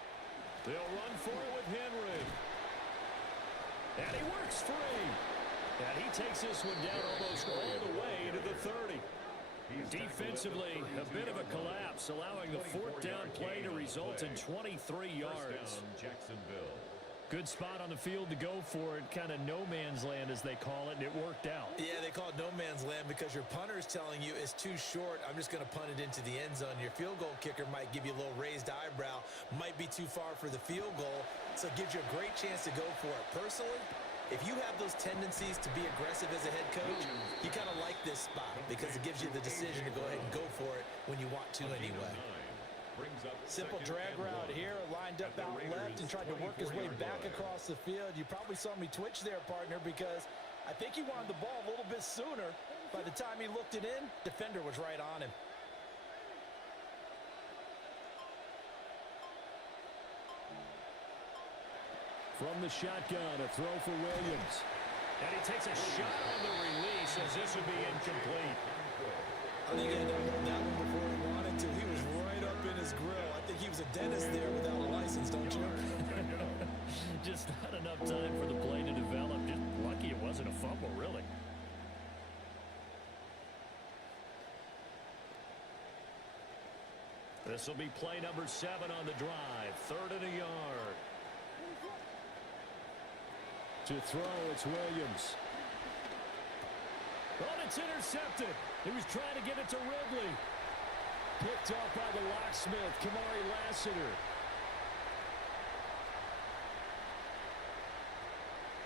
They'll run for it with Henry. And he works free. And he takes this one down almost all the way to the 30. Defensively, a bit of a collapse, allowing the 4th down play to result in 23 yards. Jacksonville. Good spot on the field to go for it, kind of no man's land as they call it, and it worked out. Yeah, they call it no man's land because your punter is telling you it's too short. I'm just going to punt it into the end zone. Your field goal kicker might give you a little raised eyebrow, might be too far for the field goal, so it gives you a great chance to go for it. Personally, if you have those tendencies to be aggressive as a head coach, you kind of like this spot because it gives you the decision to go ahead and go for it when you want to anyway. Simple drag route here, lined up out left and tried to work his way back across the field. You probably saw me twitch there, partner, because I think he wanted the ball a little bit sooner. By the time he looked it in, defender was right on him. From the shotgun, a throw for Williams. And he takes a shot on the release as this would be incomplete. I think he had to hold that one before he wanted to. He was right up in his grill. I think he was a dentist there without a license, don't you? Just not enough time for the play to develop. Just lucky it wasn't a fumble, really. This will be play number 7 on the drive. 3rd and a yard. To throw, it's Williams. Oh, it's intercepted. He was trying to get it to Ridley. Picked off by the locksmith, Kamari Lassiter.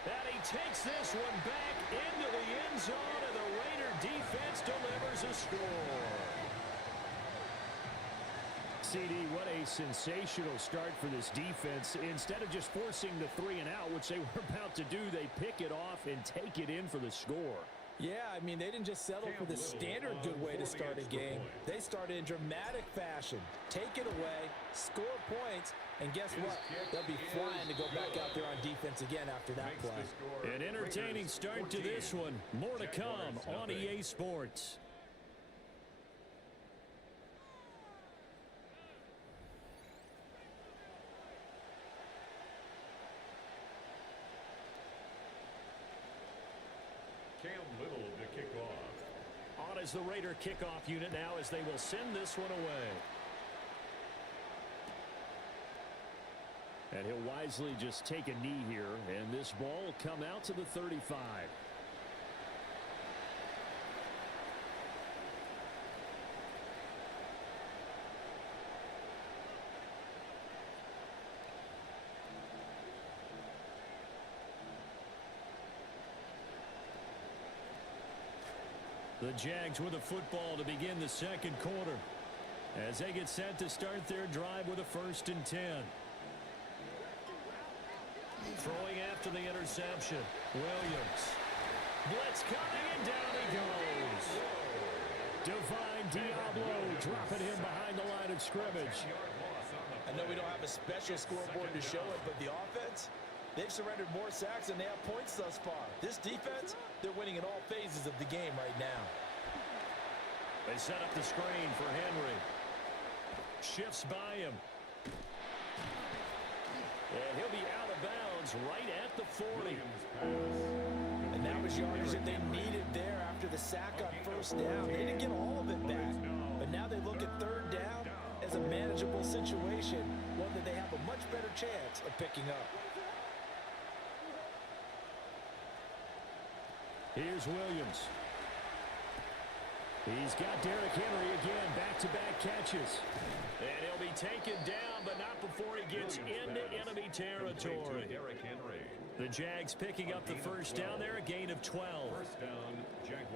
And he takes this one back into the end zone, and the Raider defense delivers a score. CD, what a sensational start for this defense. Instead of just forcing the 3 and out, which they were about to do, they pick it off and take it in for the score. Yeah, I mean, they didn't just settle for the standard good way to start a game. They started in dramatic fashion. Take it away, score points, and guess what? They'll be flying to go back out there on defense again after that play. An entertaining start to this one. More to come on EA Sports. On as the Raider kickoff unit now as they will send this one away. And he'll wisely just take a knee here, and this ball will come out to the 35. The Jags with the football to begin the second quarter as they get set to start their drive with a 1st and 10. Throwing after the interception. Williams. Blitz coming, and down he goes. Divine Diablo dropping him behind the line of scrimmage. I know we don't have a special scoreboard to show it, but the offense, they've surrendered more sacks than they have points thus far. This defense, they're winning in all phases of the game right now. They set up the screen for Henry. Shifts by him. And he'll be out of bounds right at the 40. And that was yardage that they needed there after the sack on 1st down. They didn't get all of it back, but now they look at 3rd down as a manageable situation, one that they have a much better chance of picking up. Here's Williams. He's got Derrick Henry again, back-to-back catches. And he'll be taken down, but not before he gets into enemy territory. The Jags picking up the 1st down there, a gain of 12. 1st down, Jaguars.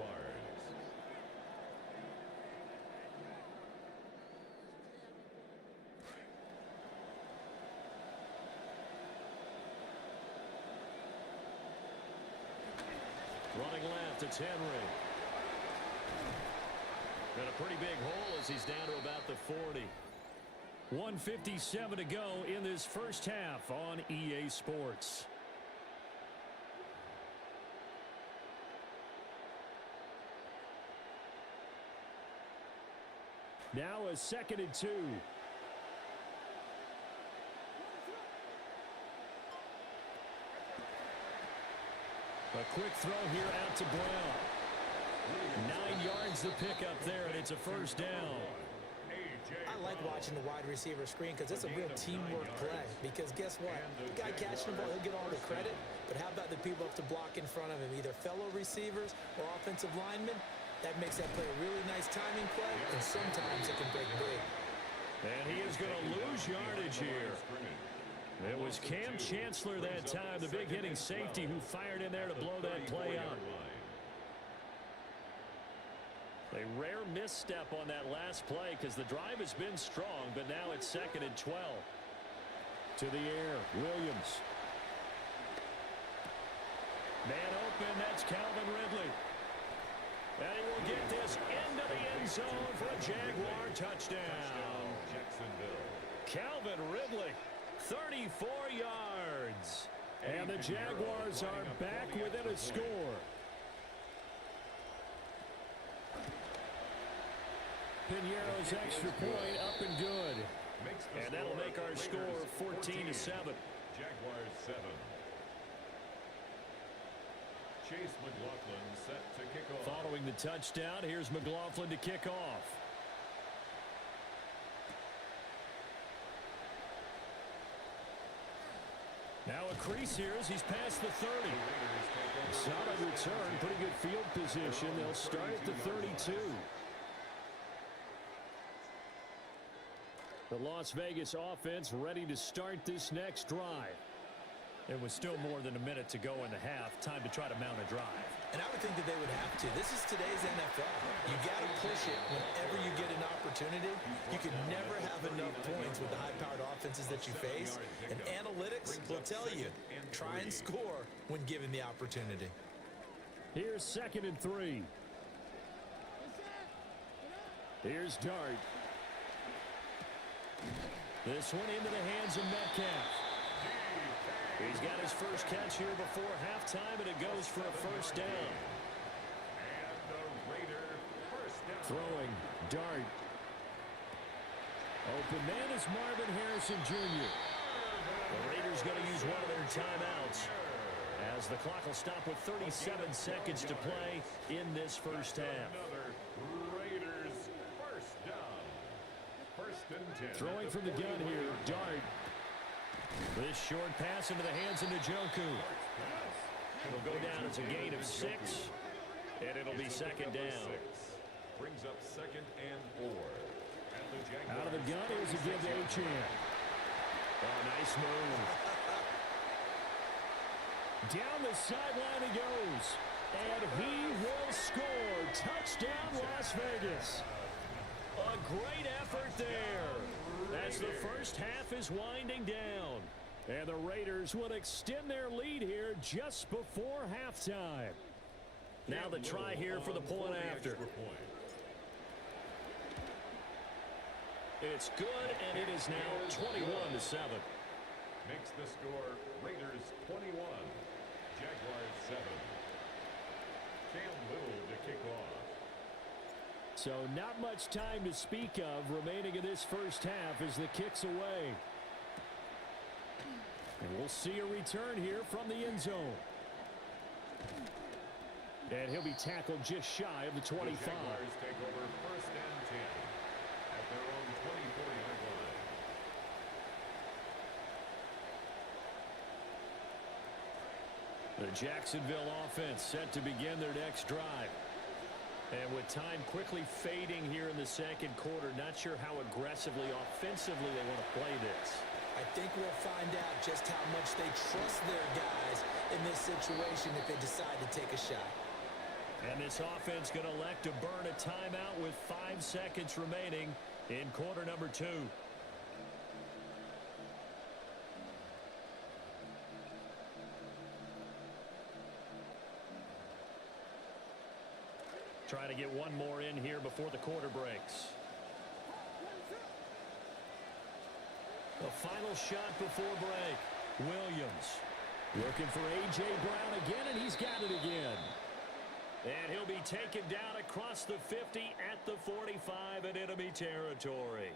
Running left, it's Henry. Got a pretty big hole as he's down to about the 40. 1:57 to go in this 1st half on EA Sports. Now a 2nd and 2. A quick throw here out to Brown. 9 yards to pick up there, and it's a 1st down. I like watching the wide receiver screen because it's a real teamwork play. Because guess what? The guy catching the ball, he'll get all the credit. But how about the people up to block in front of him, either fellow receivers or offensive linemen? That makes that play a really nice timing play, and sometimes it can break big. And he is going to lose yardage here. It was Cam Chancellor that time, the big hitting safety, who fired in there to blow that play up. A rare misstep on that last play because the drive has been strong, but now it's 2nd and 12. To the air, Williams. Man open, that's Calvin Ridley. And he will get this into the end zone for a Jaguar touchdown. Calvin Ridley, 34 yards. And the Jaguars are back within a score. Piñeiro's extra point up and good. And that'll make our score 14-7. Jaguars 7. Chase McLaughlin set to kick off. Following the touchdown, here's McLaughlin to kick off. Now a crease here as he's past the 30. Solid return, pretty good field position. They'll start at the 32. The Las Vegas offense ready to start this next drive. It was still more than a minute to go in the half. Time to try to mount a drive. And I would think that they would have to. This is today's NFL. You got to push it whenever you get an opportunity. You can never have enough points with the high-powered offenses that you face. And analytics will tell you, try and score when given the opportunity. Here's 2nd and 3. Here's Dart. This one into the hands of Metcalf. He's got his first catch here before halftime, and it goes for a first down. And the Raider first down. Throwing, Dart. Open man is Marvin Harrison Jr. The Raiders going to use one of their timeouts as the clock will stop with 37 seconds to play in this first half. Another Raiders first down. First and 10. Throwing from the gun here, Dart. This short pass into the hands of Njoku. It'll go down as a gain of 6, and it'll be second down. Brings up 2nd and 4. Out of the gun, here's a give to Achane. Oh, nice move. Down the sideline he goes, and he will score. Touchdown, Las Vegas. A great effort there. As the first half is winding down. And the Raiders will extend their lead here just before halftime. Now the try here for the point after. It's good, and it is now 21-7. Makes the score Raiders 21, Jaguars 7. Cam Little to kick off. So not much time to speak of remaining in this first half as the kick's away. And we'll see a return here from the end zone. And he'll be tackled just shy of the 25. The Jaguars take over first and 10 at their own 24-yard line. The Jacksonville offense set to begin their next drive. And with time quickly fading here in the second quarter, not sure how aggressively, offensively they want to play this. I think we'll find out just how much they trust their guys in this situation if they decide to take a shot. And this offense going to elect to burn a timeout with 5 seconds remaining in quarter number 2. Trying to get one more in here before the quarter breaks. The final shot before break. Williams looking for A.J. Brown again, and he's got it again. And he'll be taken down across the 50 at the 45 in enemy territory.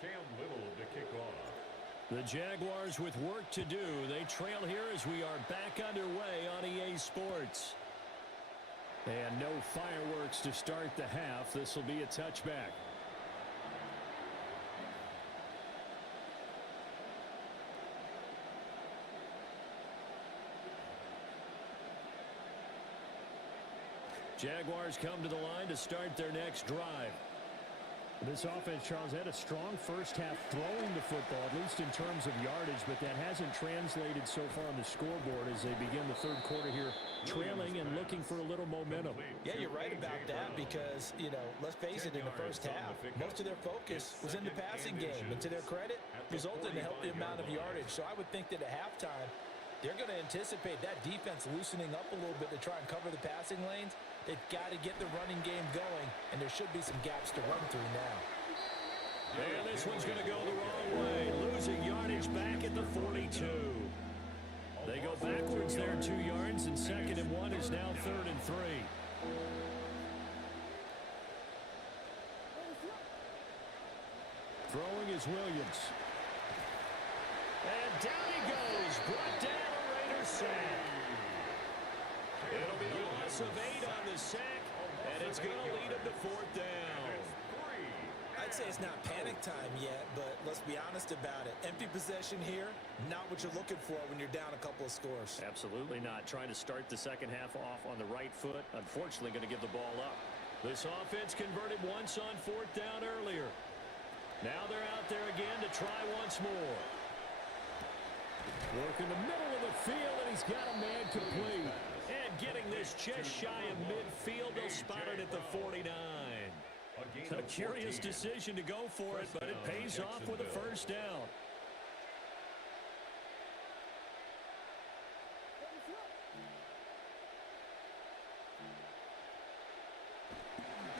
Cam Little to kick off. The Jaguars with work to do. They trail here as we are back underway on EA Sports. And no fireworks to start the half. This will be a touchback. Jaguars come to the line to start their next drive. This offense, Charles, had a strong first half throwing the football, at least in terms of yardage, but that hasn't translated so far on the scoreboard as they begin the third quarter here, trailing and looking for a little momentum. Yeah, you're right about that because, you know, let's face it, in the first half, most of their focus was in the passing game, and to their credit, resulted in a healthy amount of yardage. So I would think that at halftime, they're going to anticipate that defense loosening up a little bit to try and cover the passing lanes. They've got to get the running game going, and there should be some gaps to run through now. And this one's going to go the wrong way, losing yardage back at the 42. They go backwards there 2 yards, and 2nd and 1 is now 3rd and 3. Throwing is Williams. And down he goes, brought down a Raiders sack. It'll be a loss of 8 on the sack, and it's going to lead him to 4th down. I'd say it's not panic time yet, but let's be honest about it. Empty possession here, not what you're looking for when you're down a couple of scores. Absolutely not. Trying to start the second half off on the right foot. Unfortunately, going to give the ball up. This offense converted once on 4th down earlier. Now they're out there again to try once more. Work in the middle of the field, and he's got a man complete. And getting this just shy of midfield, they'll spot it at the 49. A curious decision to go for it, but it pays off with a first down.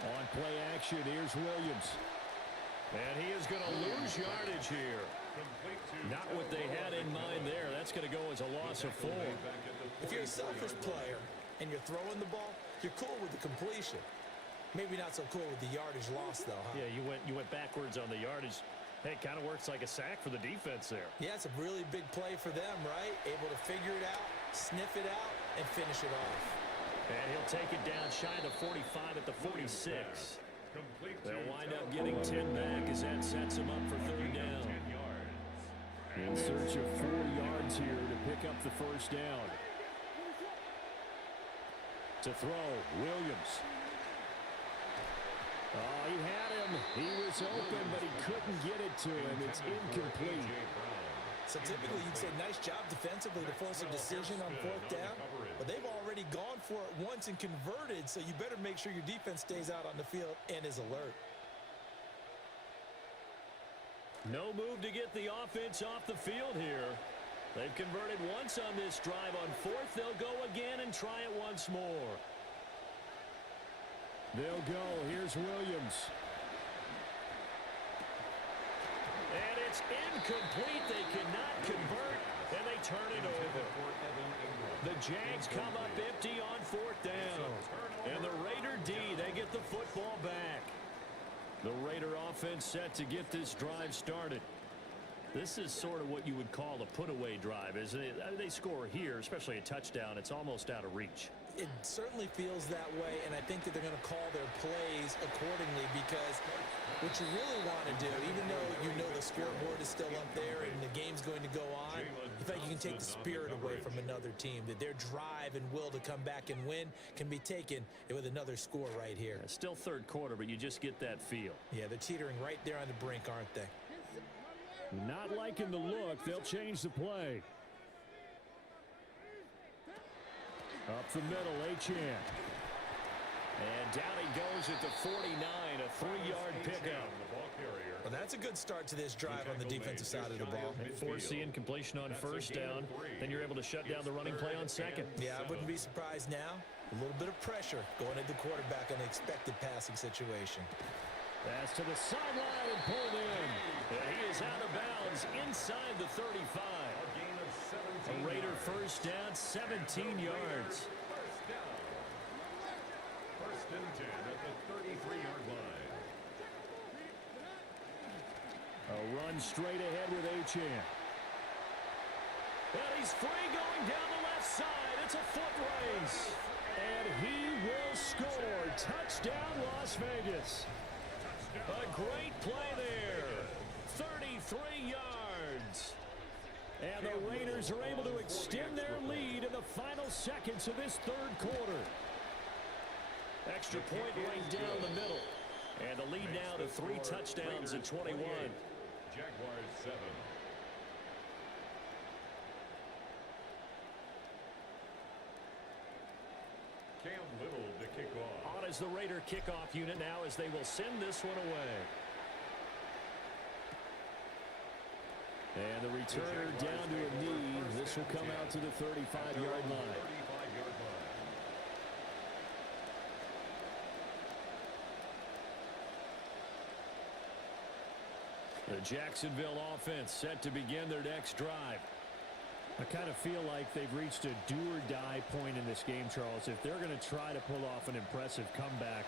On play action, here's Williams. And he is going to lose yardage here. Not what they had in mind there. That's going to go as a loss of 4. If you're a selfish player and you're throwing the ball, you're cool with the completion. Maybe not so cool with the yardage loss, though, huh? Yeah, you went backwards on the yardage. Hey, it kind of works like a sack for the defense there. Yeah, it's a really big play for them, right? Able to figure it out, sniff it out, and finish it off. And he'll take it down shy of the 45 at the 46. They'll wind up getting 10 back as that sets them up for 3rd down. In search of 4 yards here to pick up the first down. To throw, Williams. Oh, he had him. He was open, but he couldn't get it to him. It's incomplete. So typically you'd say nice job defensively to force a decision on 4th down, but they've already gone for it once and converted, so you better make sure your defense stays out on the field and is alert. No move to get the offense off the field here. They've converted once on this drive. On 4th, they'll go again and try it once more. They'll go. Here's Williams. And it's incomplete. They cannot convert, and they turn it over. The Jags come up empty on 4th down. And the Raider D, they get the football back. The Raider offense set to get this drive started. This is sort of what you would call a put-away drive, isn't it? They score here, especially a touchdown. It's almost out of reach. It certainly feels that way, and I think that they're going to call their plays accordingly because what you really want to do, even though you know the scoreboard is still up there and the game's going to go on, you think you can take the spirit away from another team, that their drive and will to come back and win can be taken with another score right here. It's still 3rd quarter, but you just get that feel. Yeah, they're teetering right there on the brink, aren't they? Not liking the look. They'll change the play. Up the middle, Achane. And down he goes at the 49, a 3-yard pickup. Well, that's a good start to this drive on the defensive side of the ball. Forcing completion on 1st down, then you're able to shut down the running play on 2nd. Yeah, I wouldn't be surprised now. A little bit of pressure going at the quarterback on the expected passing situation. Pass to the sideline and pulled in. And he is out of bounds inside the 35. A Raider first down, 17 yards. First and 10 at the 33-yard line. A run straight ahead with Achane. And he's free going down the left side. It's a foot race. And he will score. Touchdown, Las Vegas. A great play there. 33 yards. And the Raiders are able to extend their lead in the final seconds of this 3rd quarter. Extra point right down the middle. And the lead now to 3 touchdowns at 21. Jaguars 7. Cam Little to kick off. On is the Raider kickoff unit now as they will send this one away. And the returner down to a knee. This will come out to the 35-yard line. The Jacksonville offense set to begin their next drive. I kind of feel like they've reached a do-or-die point in this game, Charles. If they're going to try to pull off an impressive comeback,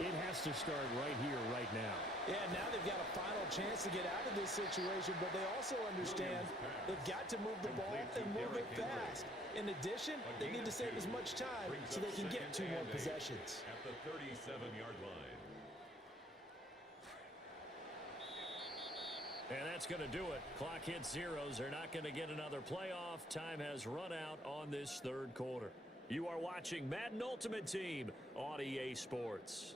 it has to start right here, right now. Yeah, now they've got a final chance to get out of this situation, but they also understand they've got to move the ball and move it fast. In addition, they need to save as much time so they can get 2 more possessions. At the 37-yard line. And that's going to do it. Clock hits zeros. They're not going to get another playoff. Time has run out on this 3rd quarter. You are watching Madden Ultimate Team on EA Sports.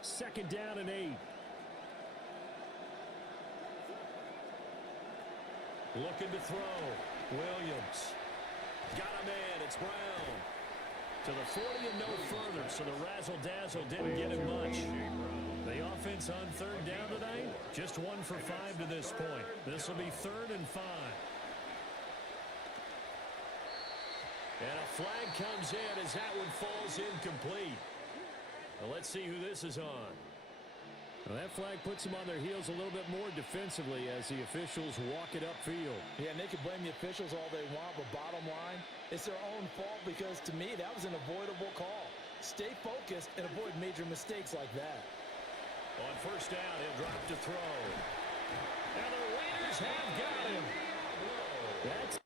Second down and 8. Looking to throw. Williams. Got a man. It's Brown. To the 40 and no further, so the razzle-dazzle didn't get him much. The offense on 3rd down tonight, just 1 for 5 to this point. This will be 3rd and 5. And a flag comes in as that one falls incomplete. Now let's see who this is on. Well, that flag puts them on their heels a little bit more defensively as the officials walk it upfield. Yeah, and they can blame the officials all they want, but bottom line, it's their own fault because, to me, that was an avoidable call. Stay focused and avoid major mistakes like that. On 1st down, he'll drop to throw. And the Raiders have got him. That's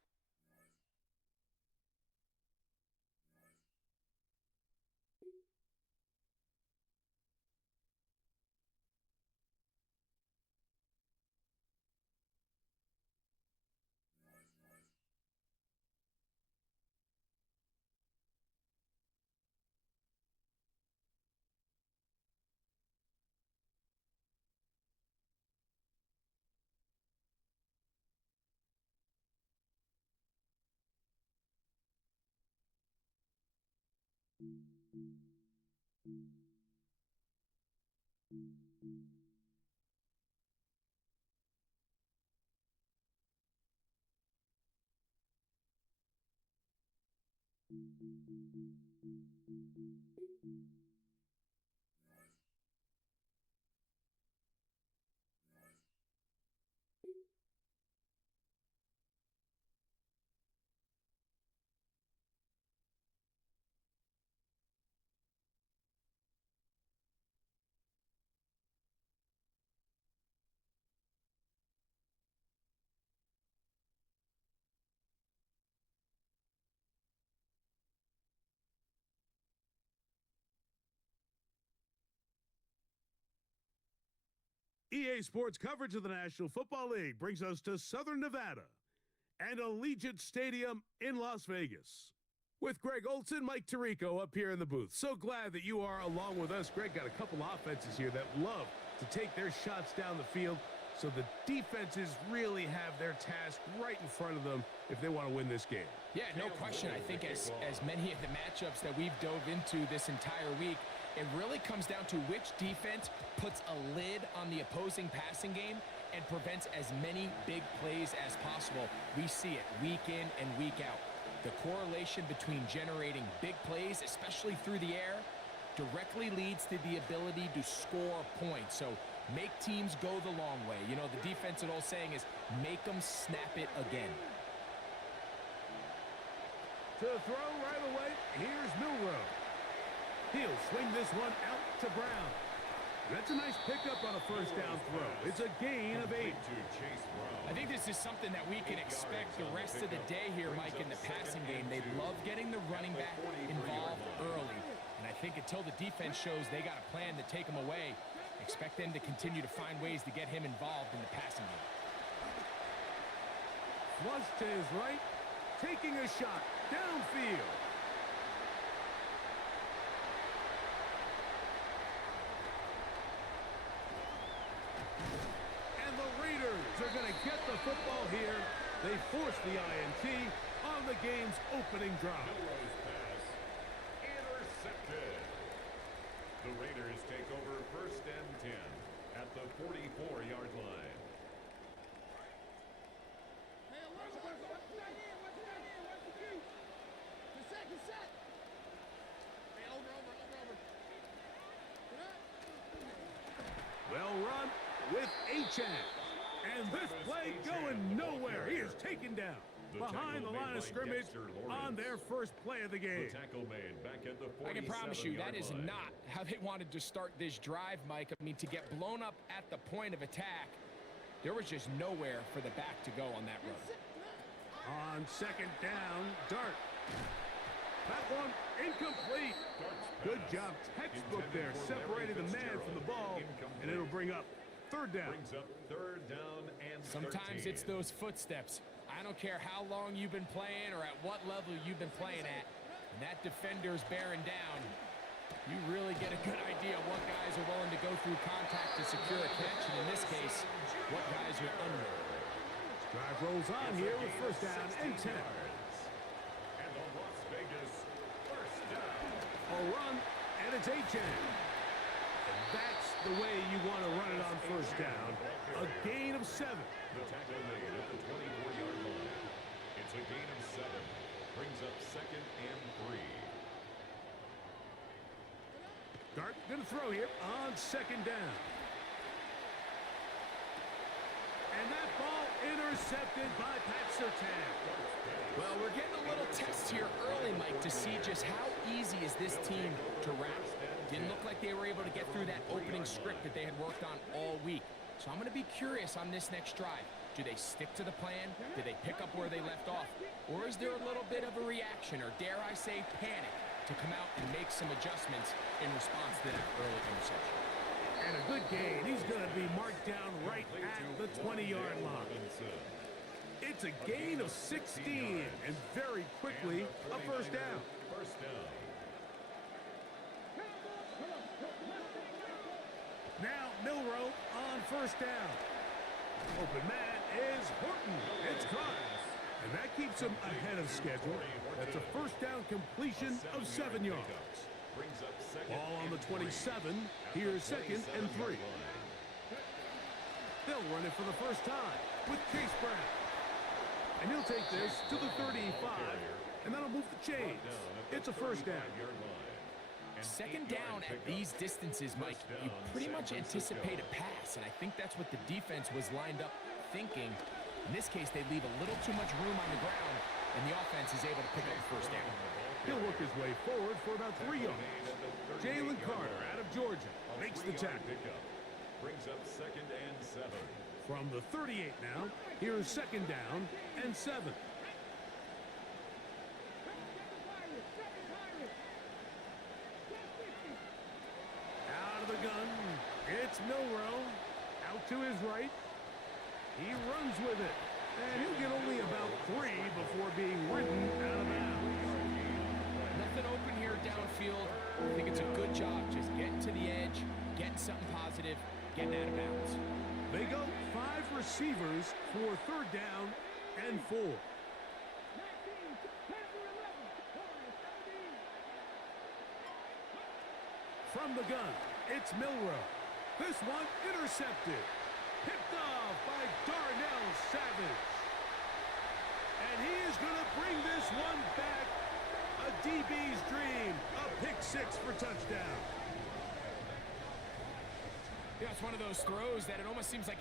EA Sports coverage of the National Football League brings us to Southern Nevada and Allegiant Stadium in Las Vegas. With Greg Olson, Mike Tirico up here in the booth. So glad that you are along with us. Greg got a couple offenses here that love to take their shots down the field, so the defenses really have their task right in front of them if they want to win this game. Yeah, no question. I think as many of the matchups that we've dove into this entire week, it really comes down to which defense puts a lid on the opposing passing game and prevents as many big plays as possible. We see it week in and week out. The correlation between generating big plays, especially through the air, directly leads to the ability to score points. So make teams go the long way. You know, the defense, an old saying is, make them snap it again. To throw right away, here's Milrow. He'll swing this one out to Brown. That's a nice pickup on a first down throw. It's a gain of 8. I think this is something that we can expect the rest of the day here, Mike, in the passing game. They love getting the running back involved early. And I think until the defense shows they got a plan to take him away, expect them to continue to find ways to get him involved in the passing game. Flush to his right. taking a shot downfield. And the Raiders are going to get the football here. They force the INT on the game's opening drive. Milrow's pass intercepted. The Raiders take over 1st and 10 at the 44-yard line. Well run with H.A. And this play going nowhere. He is taken down behind the line of scrimmage on their first play of the game. The tackle made back at the 47-yard I can promise you that is line. not how they wanted to start this drive, Mike. I mean, to get blown up at the point of attack, there was just nowhere for the back to go on that run. On 2nd down, Dart. That one incomplete. Good job, textbook there, separating the man from the ball, and it'll bring up 3rd down. Brings up 3rd down and Sometimes 13. it's those footsteps. I don't care how long you've been playing or at what level you've been playing at. When that defender's bearing down, you really get a good idea what guys are willing to go through contact to secure a catch, and in this case, what guys are under. Drive rolls on here with 1st down and 10. And the Las Vegas 1st down. A run, and it's H.A. And that's the way you want to run it on 1st down. A gain of 7. The tackle made at the 24-yard line. It's a gain of 7. Brings up 2nd and 3. Dart going to throw here on 2nd down. And that ball intercepted by Pat Surtain. Well, we're getting a little test here early, Mike, to see just how easy is this team to wrap. Didn't look like they were able to get through that opening script that they had worked on all week. So I'm going to be curious on this next drive. Do they stick to the plan? Do they pick up where they left off? Or is there a little bit of a reaction, or dare I say panic, to come out and make some adjustments in response to that early interception? And a good gain. He's going to be marked down right at the 20-yard line. It's a gain of 16, and very quickly, a 1st down. 1st down. Now Milrow on 1st down. Open man is Horton. It's caught. And that keeps him ahead of schedule. That's a 1st down completion of 7 yards. Brings up 2nd Ball on the and 27. Here's 2nd and 3. They'll run it for the first time with Chase Brown. And he'll take this to the 35, and that'll move the chains. It's a 1st down. 2nd down at these distances, Mike, you pretty much anticipate a pass, and I think that's what the defense was lined up thinking. In this case, they leave a little too much room on the ground, and the offense is able to pick up the 1st down. He'll work his way forward for about 3 yards. Jalen Carter out of Georgia makes the tackle. Brings up 2nd and 7. From the 38 now, here's 2nd down and 7. Out of the gun, it's Milrow. Out to his right. He runs with it. And he'll get only about 3 before being ridden out of bounds. Nothing open here downfield. I think it's a good job just getting to the edge, getting something positive, getting out of bounds. They go 5 receivers for 3rd down and 4. From the gun, it's Milrow. This one intercepted. Picked off by Darnell Savage. And he is going to bring this one back. A DB's dream. A pick 6 for touchdown. Yeah, it's one of those throws that it almost seems like...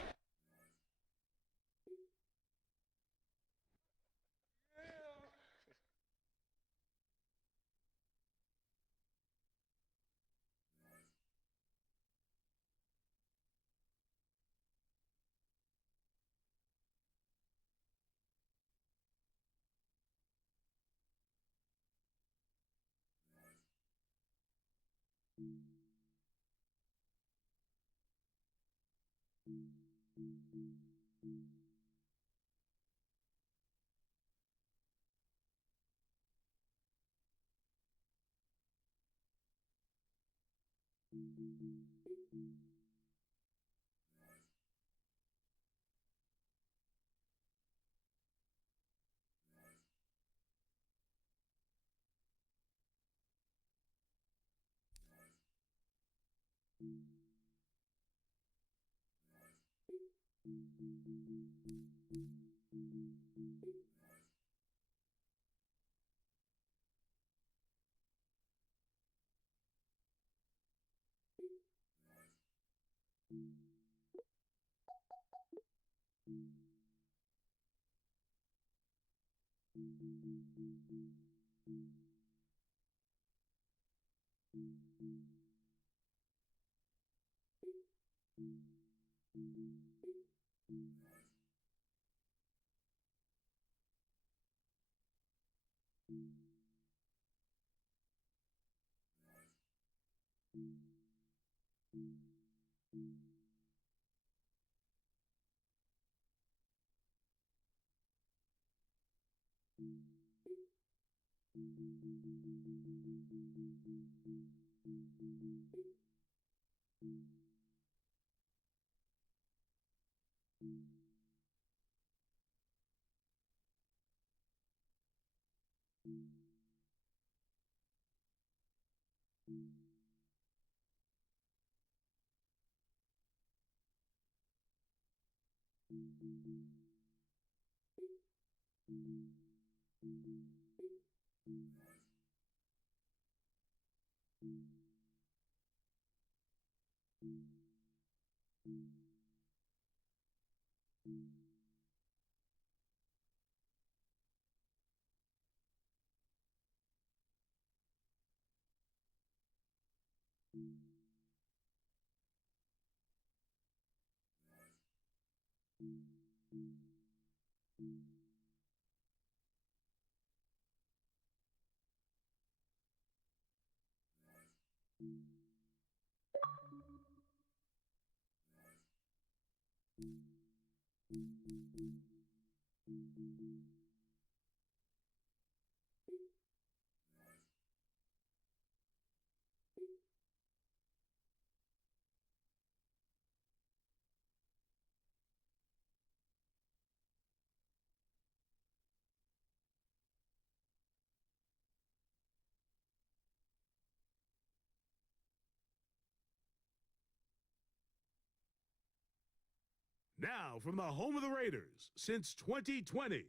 Now, from the home of the Raiders since 2020,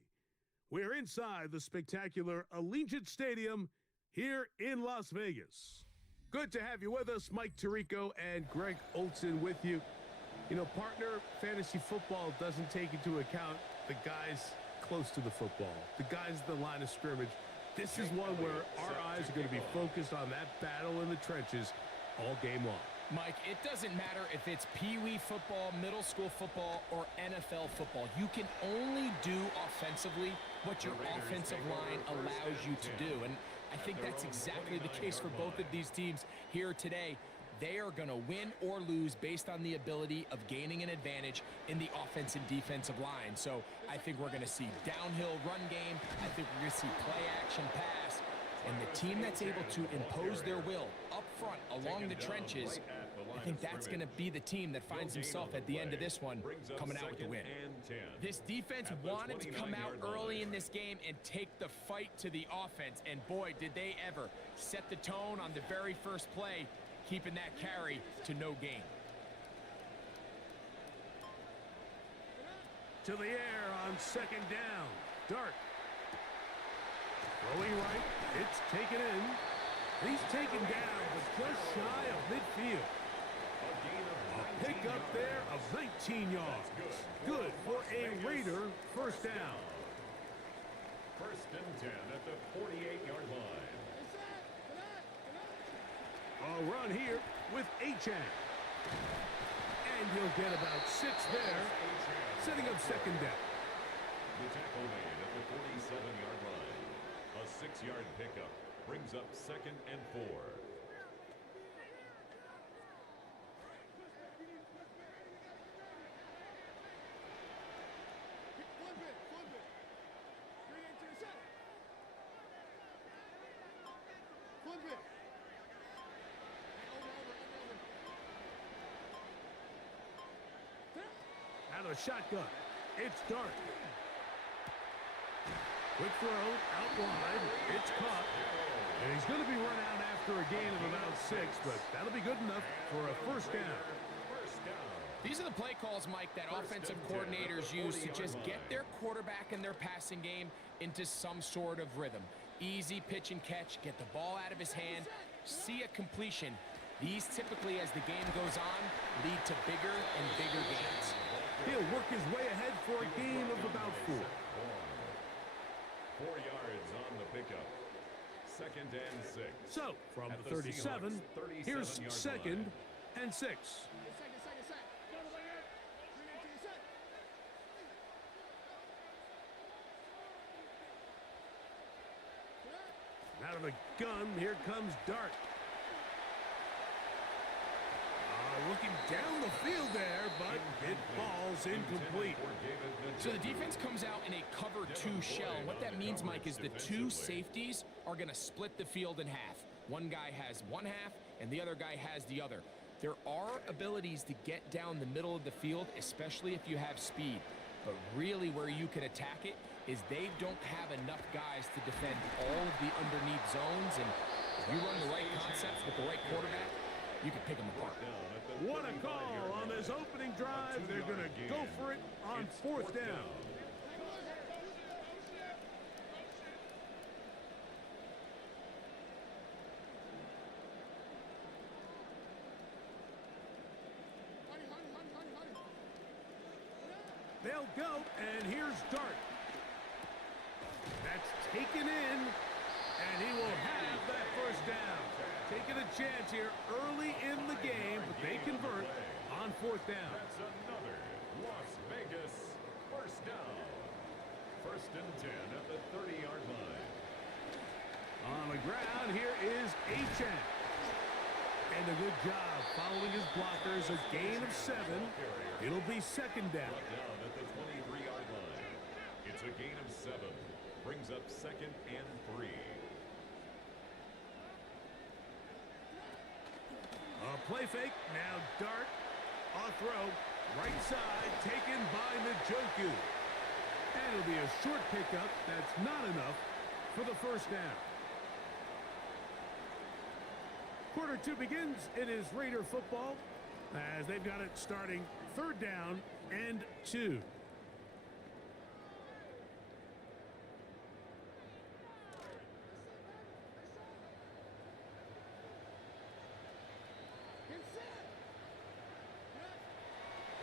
we're inside the spectacular Allegiant Stadium here in Las Vegas. Good to have you with us, Mike Tirico and Greg Olson with you. You know, partner, fantasy football doesn't take into account the guys close to the football, the guys at the line of scrimmage. This is one where our eyes are going to be focused on that battle in the trenches all game long. Mike, it doesn't matter if it's Pee-wee football, middle school football, or NFL football. You can only do offensively what your offensive line allows you to do. And I think that's exactly the case for both of these teams here today. They are going to win or lose based on the ability of gaining an advantage in the offense and defensive line. So I think we're going to see downhill run game. I think we're going to see play action pass. And the team that's able to impose their will up front along the trenches, I think that's going to be the team that finds himself at the end of this one coming out with the win. This defense wanted to come out early in this game and take the fight to the offense. And boy, did they ever set the tone on the very first play, keeping that carry to no gain. To the air on second down. Dart. Throwing right. It's taken in. He's taken down, but just shy of midfield. A pickup there of 19 yards. Good for a Raider first down. First and 10 at the 48-yard line. A run here with Achane. And he'll get about 6 there, setting up second down. The tackle made at the 47-yard line. A 6-yard pickup brings up second and 4. Out of the shotgun. It's Dart. Quick throw, out wide. It's caught. And he's going to be run out after a gain of about 6, but that'll be good enough for a first down. These are the play calls, Mike, that offensive coordinators use to just get their quarterback and their passing game into some sort of rhythm. Easy pitch and catch, get the ball out of his hand, see a completion. These typically, as the game goes on, lead to bigger and bigger gains. He'll work his way ahead for a gain of about 4. 4 yards on the pickup. 2nd and 6. So, from the 37, here's 2nd and 6. Out of the gun, here comes Dart. Looking down the field there, but it falls incomplete. So the defense comes out in a cover 2 shell. What that means, Mike, is the 2 safeties are going to split the field in half. One guy has one half, and the other guy has the other. There are abilities to get down the middle of the field, especially if you have speed. But really where you can attack it is they don't have enough guys to defend all of the underneath zones. And if you run the right concepts with the right quarterback, you can pick them apart. What a call on this opening drive. They're going to go for it on 4th down. They'll go, and here's Dart. That's taken in, and he will have that first down. Taking a chance here early in the game, but they convert on 4th down. That's another Las Vegas first down. 1st and 10 at the 30-yard line. On the ground, here is Achan. And a good job following his blockers. A gain of 7. It'll be 2nd down. Down at the 23-yard line. It's a gain of 7. Brings up 2nd and 3. A play fake, now Dart, off throw, right side, taken by Njoku. And it'll be a short pickup, that's not enough for the first down. Quarter 2 begins, it is Raider football, as they've got it starting 3rd down and 2.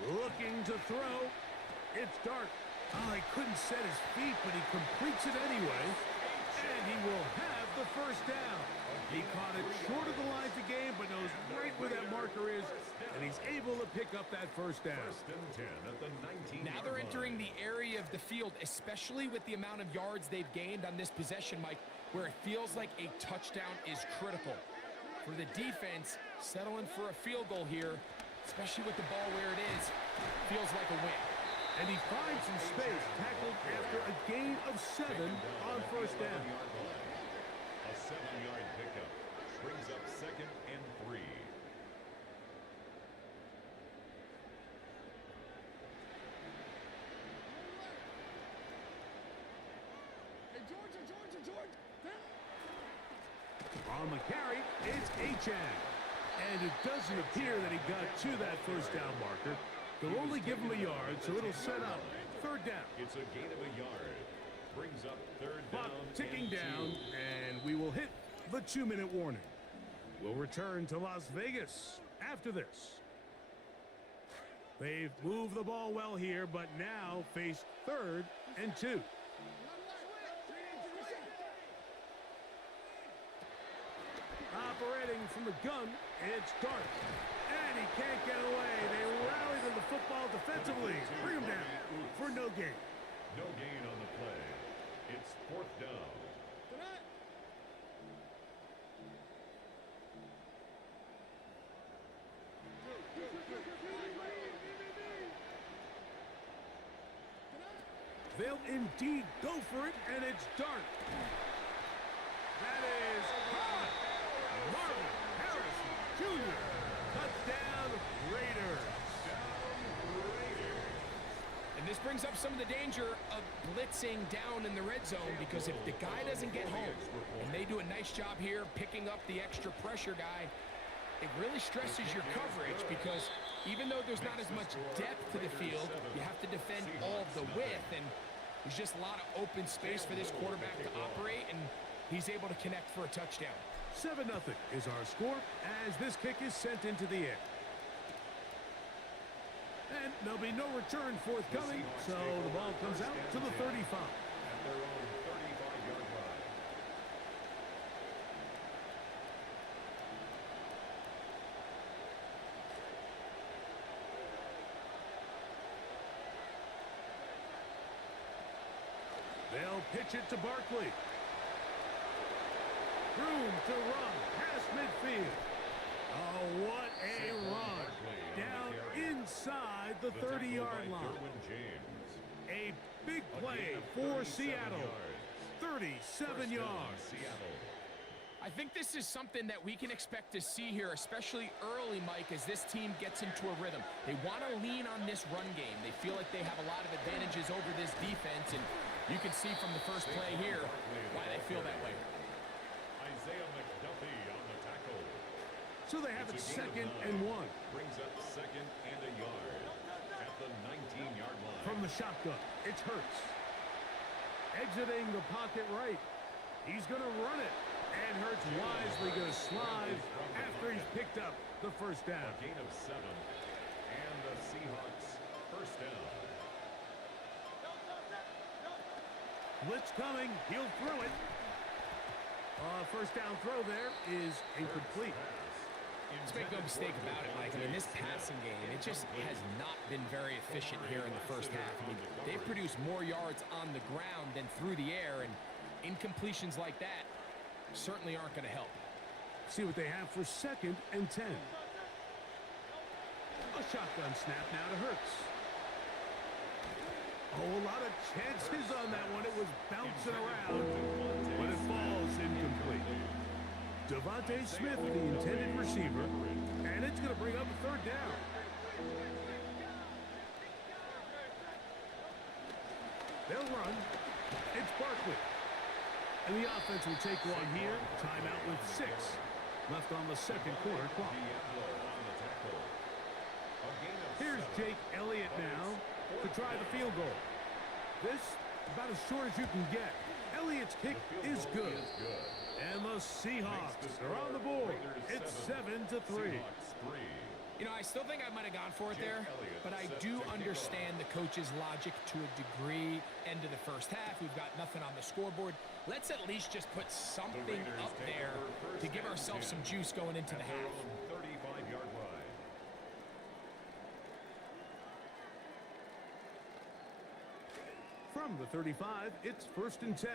Looking to throw. It's Dart. Oh, he couldn't set his feet, but he completes it anyway. And he will have the first down. He caught it short of the lines of game, but knows right where that marker is. And he's able to pick up that first down. 1st and 10 at the 19. Now they're entering the area of the field, especially with the amount of yards they've gained on this possession, Mike, where it feels like a touchdown is critical. For the defense, settling for a field goal here, especially with the ball where it is, feels like a win. And he finds some space, tackled after a gain of 7 on first down. A 7-yard pickup brings up 2nd and 3. On the carry, it's Achan. And it doesn't appear that he got to that first down marker. They'll only give him a yard, so it'll set up 3rd down. It's a gain of a yard. Brings up 3rd Clock down. ticking down, and we will hit the 2-minute warning. We'll return to Las Vegas after this. They've moved the ball well here, but now face 3rd and 2. Operating from the gun, it's Dart. And he can't get away. They rally to the football defensively. Bring him down for no gain. No gain on the play. It's 4th down. They'll indeed go for it, and it's Dart. That is hot. Marvin Harrison Jr. Touchdown, Raiders. brings up some of the danger of blitzing down in the red zone, because if the guy doesn't get home and they do a nice job here picking up the extra pressure guy, it really stresses your coverage, because even though there's not as much depth to the field, you have to defend all of the width, and there's just a lot of open space for this quarterback to operate, and he's able to connect for a touchdown. 7-0 is our score as this kick is sent into the air. And there'll be no return forthcoming, so the ball comes out to the 35. At their own 35-yard line. They'll pitch it to Barkley. Room to run past midfield. Oh, what a run. Down inside the 30-yard line. A big play for Seattle. 37 yards. I think this is something that we can expect to see here, especially early, Mike, as this team gets into a rhythm. They want to lean on this run game. They feel like they have a lot of advantages over this defense, and you can see from the first play here why they feel that way. Isaiah McDuffie on the tackle. So they have it 2nd and 1. Brings up 2nd and a yard at the 19-yard line. From the shotgun, it's Hurts. Exiting the pocket right. He's going to run it. And Hurts wisely going to slide after he's picked up the first down. A gain of 7. And the Seahawks first down. Blitz coming. He'll throw it. First down throw there is incomplete. Let's make no mistake about it, Mike. I mean, this passing game, it just has not been very efficient here in the first half. I mean, they've produced more yards on the ground than through the air, and incompletions like that certainly aren't going to help. See what they have for 2nd and 10. A shotgun snap now to Hurts. Oh, a lot of chances on that one. It was bouncing around, but it falls incomplete. Devontae Smith, the intended receiver, and it's going to bring up a 3rd down. They'll run. It's Barkley. And the offense will take one here. Timeout with 6 left on the 2nd quarter clock. Here's Jake Elliott now to try the field goal. This about as short as you can get. Elliott's kick is good. And the Seahawks are on the board. It's 7-3. You know, I still think I might have gone for it there, but I do understand the coach's logic to a degree. End of the first half, we've got nothing on the scoreboard. Let's at least just put something up there to give ourselves some juice going into the half. 35-yard line. From the 35, it's 1st and 10.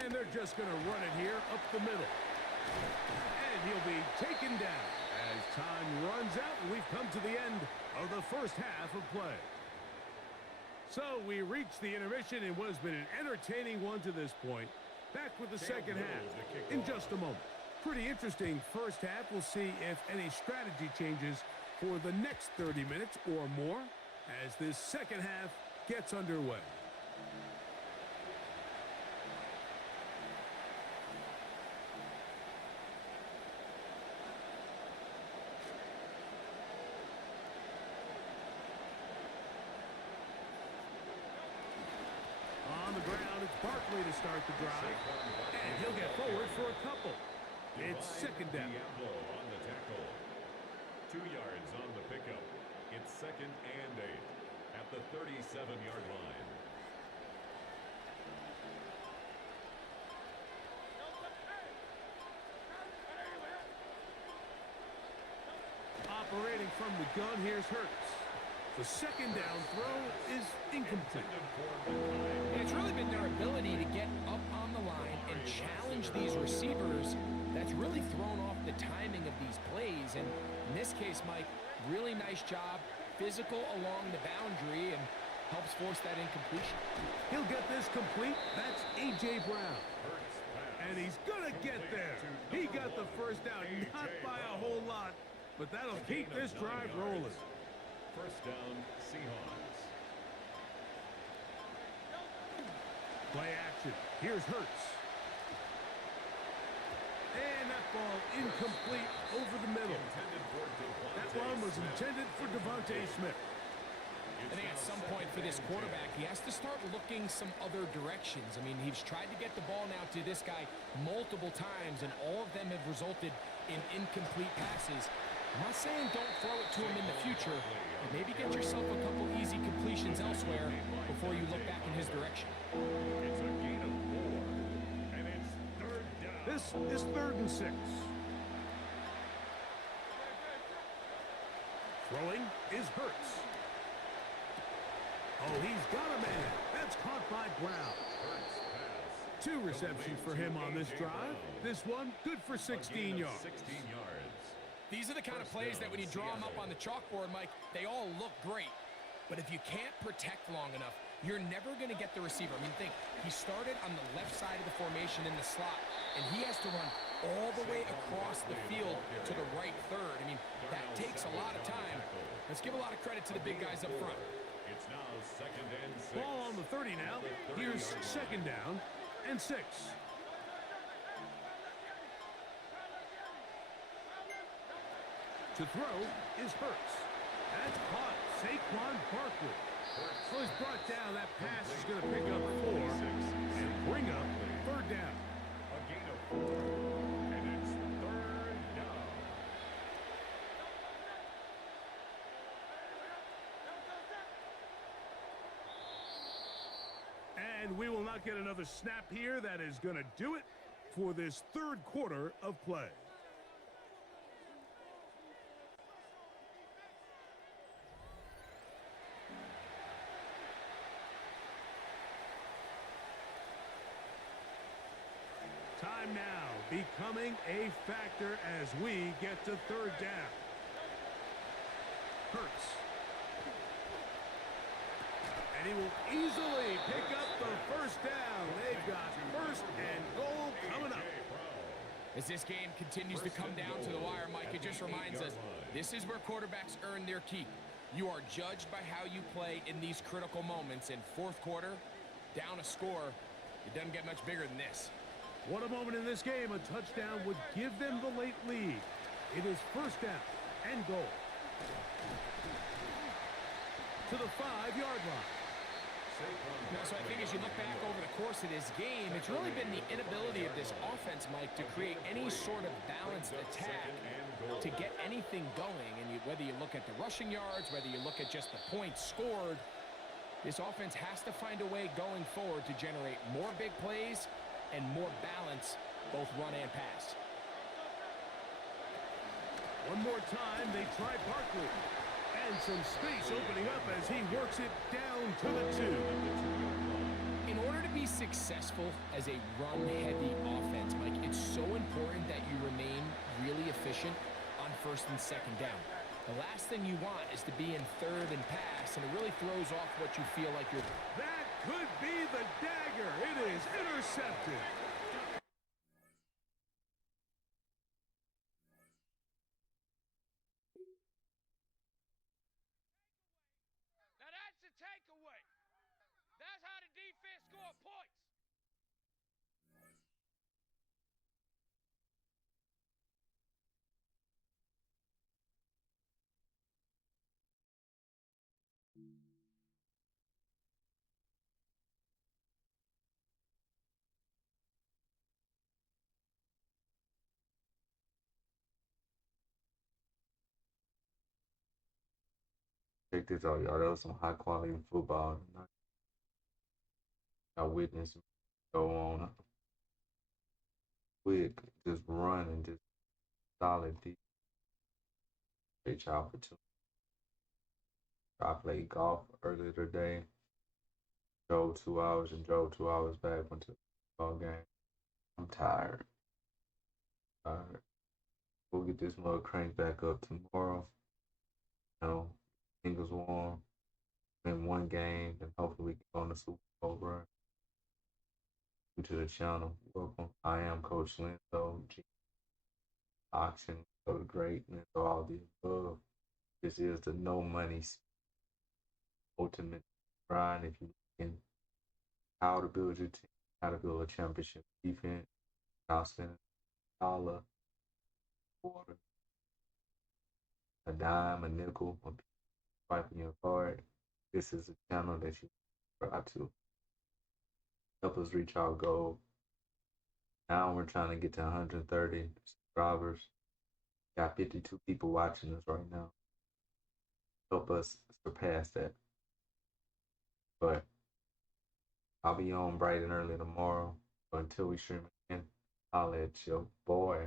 And they're just going to run it here up the middle. And he'll be taken down as time runs out, and we've come to the end of the first half of play. So we reached the intermission. It has been an entertaining one to this point. Back with the second half in just a moment. Pretty interesting first half. We'll see if any strategy changes for the next 30 minutes or more as this second half gets underway. On the ground, it's Barkley to start the drive. And he'll get forward for a couple. It's 2nd down. Diablo on the tackle. 2 yards on the pickup. It's 2nd and 8 at the 37-yard line. Operating from the gun, here's Hurts. The 2nd down throw is incomplete. And it's really been their ability to get up on the line and challenge these receivers that's really thrown off the timing of these plays. And in this case, Mike, really nice job, physical along the boundary, and helps force that incompletion. He'll get this complete. That's A.J. Brown. And he's going to get there. He got the first down, not by a whole lot, but that'll keep this drive rolling. First down, Seahawks. Play action. Here's Hurts. And that ball incomplete over the middle. That one was intended for Devontae Smith. I think at some point for this quarterback, he has to start looking some other directions. I mean, he's tried to get the ball now to this guy multiple times, and all of them have resulted in incomplete passes. I'm not saying don't throw it to him in the future, but maybe get yourself a couple easy completions elsewhere before you look back in his direction. It's a gain of 4, and it's third down. This is 3rd and 6. Throwing is Hurts. Oh, he's got a man. That's caught by Brown. 2 receptions for him on this drive. This one, good for 16 yards. 16 yards. These are the kind of plays that when you draw them up on the chalkboard, Mike, they all look great. But if you can't protect long enough, you're never going to get the receiver. I mean, think, he started on the left side of the formation in the slot, and he has to run all the way across the field to the right third. I mean, that takes a lot of time. Let's give a lot of credit to the big guys up front. It's now 2nd and 6. Ball on the 30 now. Here's 2nd down and 6. To throw is Hurts. That's caught. Saquon Barkley. So he's brought down. That pass is going to pick up 4 and bring up 3rd down. A gain of 4, and it's 3rd down. And we will not get another snap here. That is going to do it for this 3rd quarter of play. Time now becoming a factor as we get to 3rd down. Hurts. And he will easily pick up the 1st down. They've got 1st and goal coming up. As this game continues to come down to the wire, Mike, it just reminds us, this is where quarterbacks earn their keep. You are judged by how you play in these critical moments. In 4th quarter, down a score, it doesn't get much bigger than this. What a moment in this game. A touchdown would give them the late lead. It is 1st down and goal. To the 5-yard line. So I think as you look back over the course of this game, it's really been the inability of this offense, Mike, to create any sort of balanced attack to get anything going. And whether you look at the rushing yards, whether you look at just the points scored, this offense has to find a way going forward to generate more big plays and more balance, both run and pass. One more time, they try Barkley. And some space opening up as he works it down to the 2. In order to be successful as a run-heavy offense, Mike, it's so important that you remain really efficient on 1st and 2nd down. The last thing you want is to be in 3rd and pass, and it really throws off what you feel like you're... That could be the dagger. It is intercepted. Now that's the takeaway. That's how the defense score points. Check this out, y'all. That was some high quality football tonight. I witnessed go on quick, just run and just solid deep. Great y'all for two. I played golf earlier today. Drove 2 hours and drove 2 hours back. Went to the ball game. I'm tired. We'll get this mug cranked back up tomorrow. You know, fingers warm. Win one game, and hopefully we can go on the Super Bowl run. To the channel. Welcome. I am Coach Linzo, G Auction. of the greatness, all the above. This is the no money ultimate grind. If you can how to build your team, how to build a championship defense, without spending a dollar, quarter, a dime, a nickel, or swiping your card. This is a channel that you subscribe to. Help us reach our goal. Now we're trying to get to 130 subscribers. Got 52 people watching us right now. Help us surpass that. But I'll be on bright and early tomorrow. But until we stream again, I'll let your boy.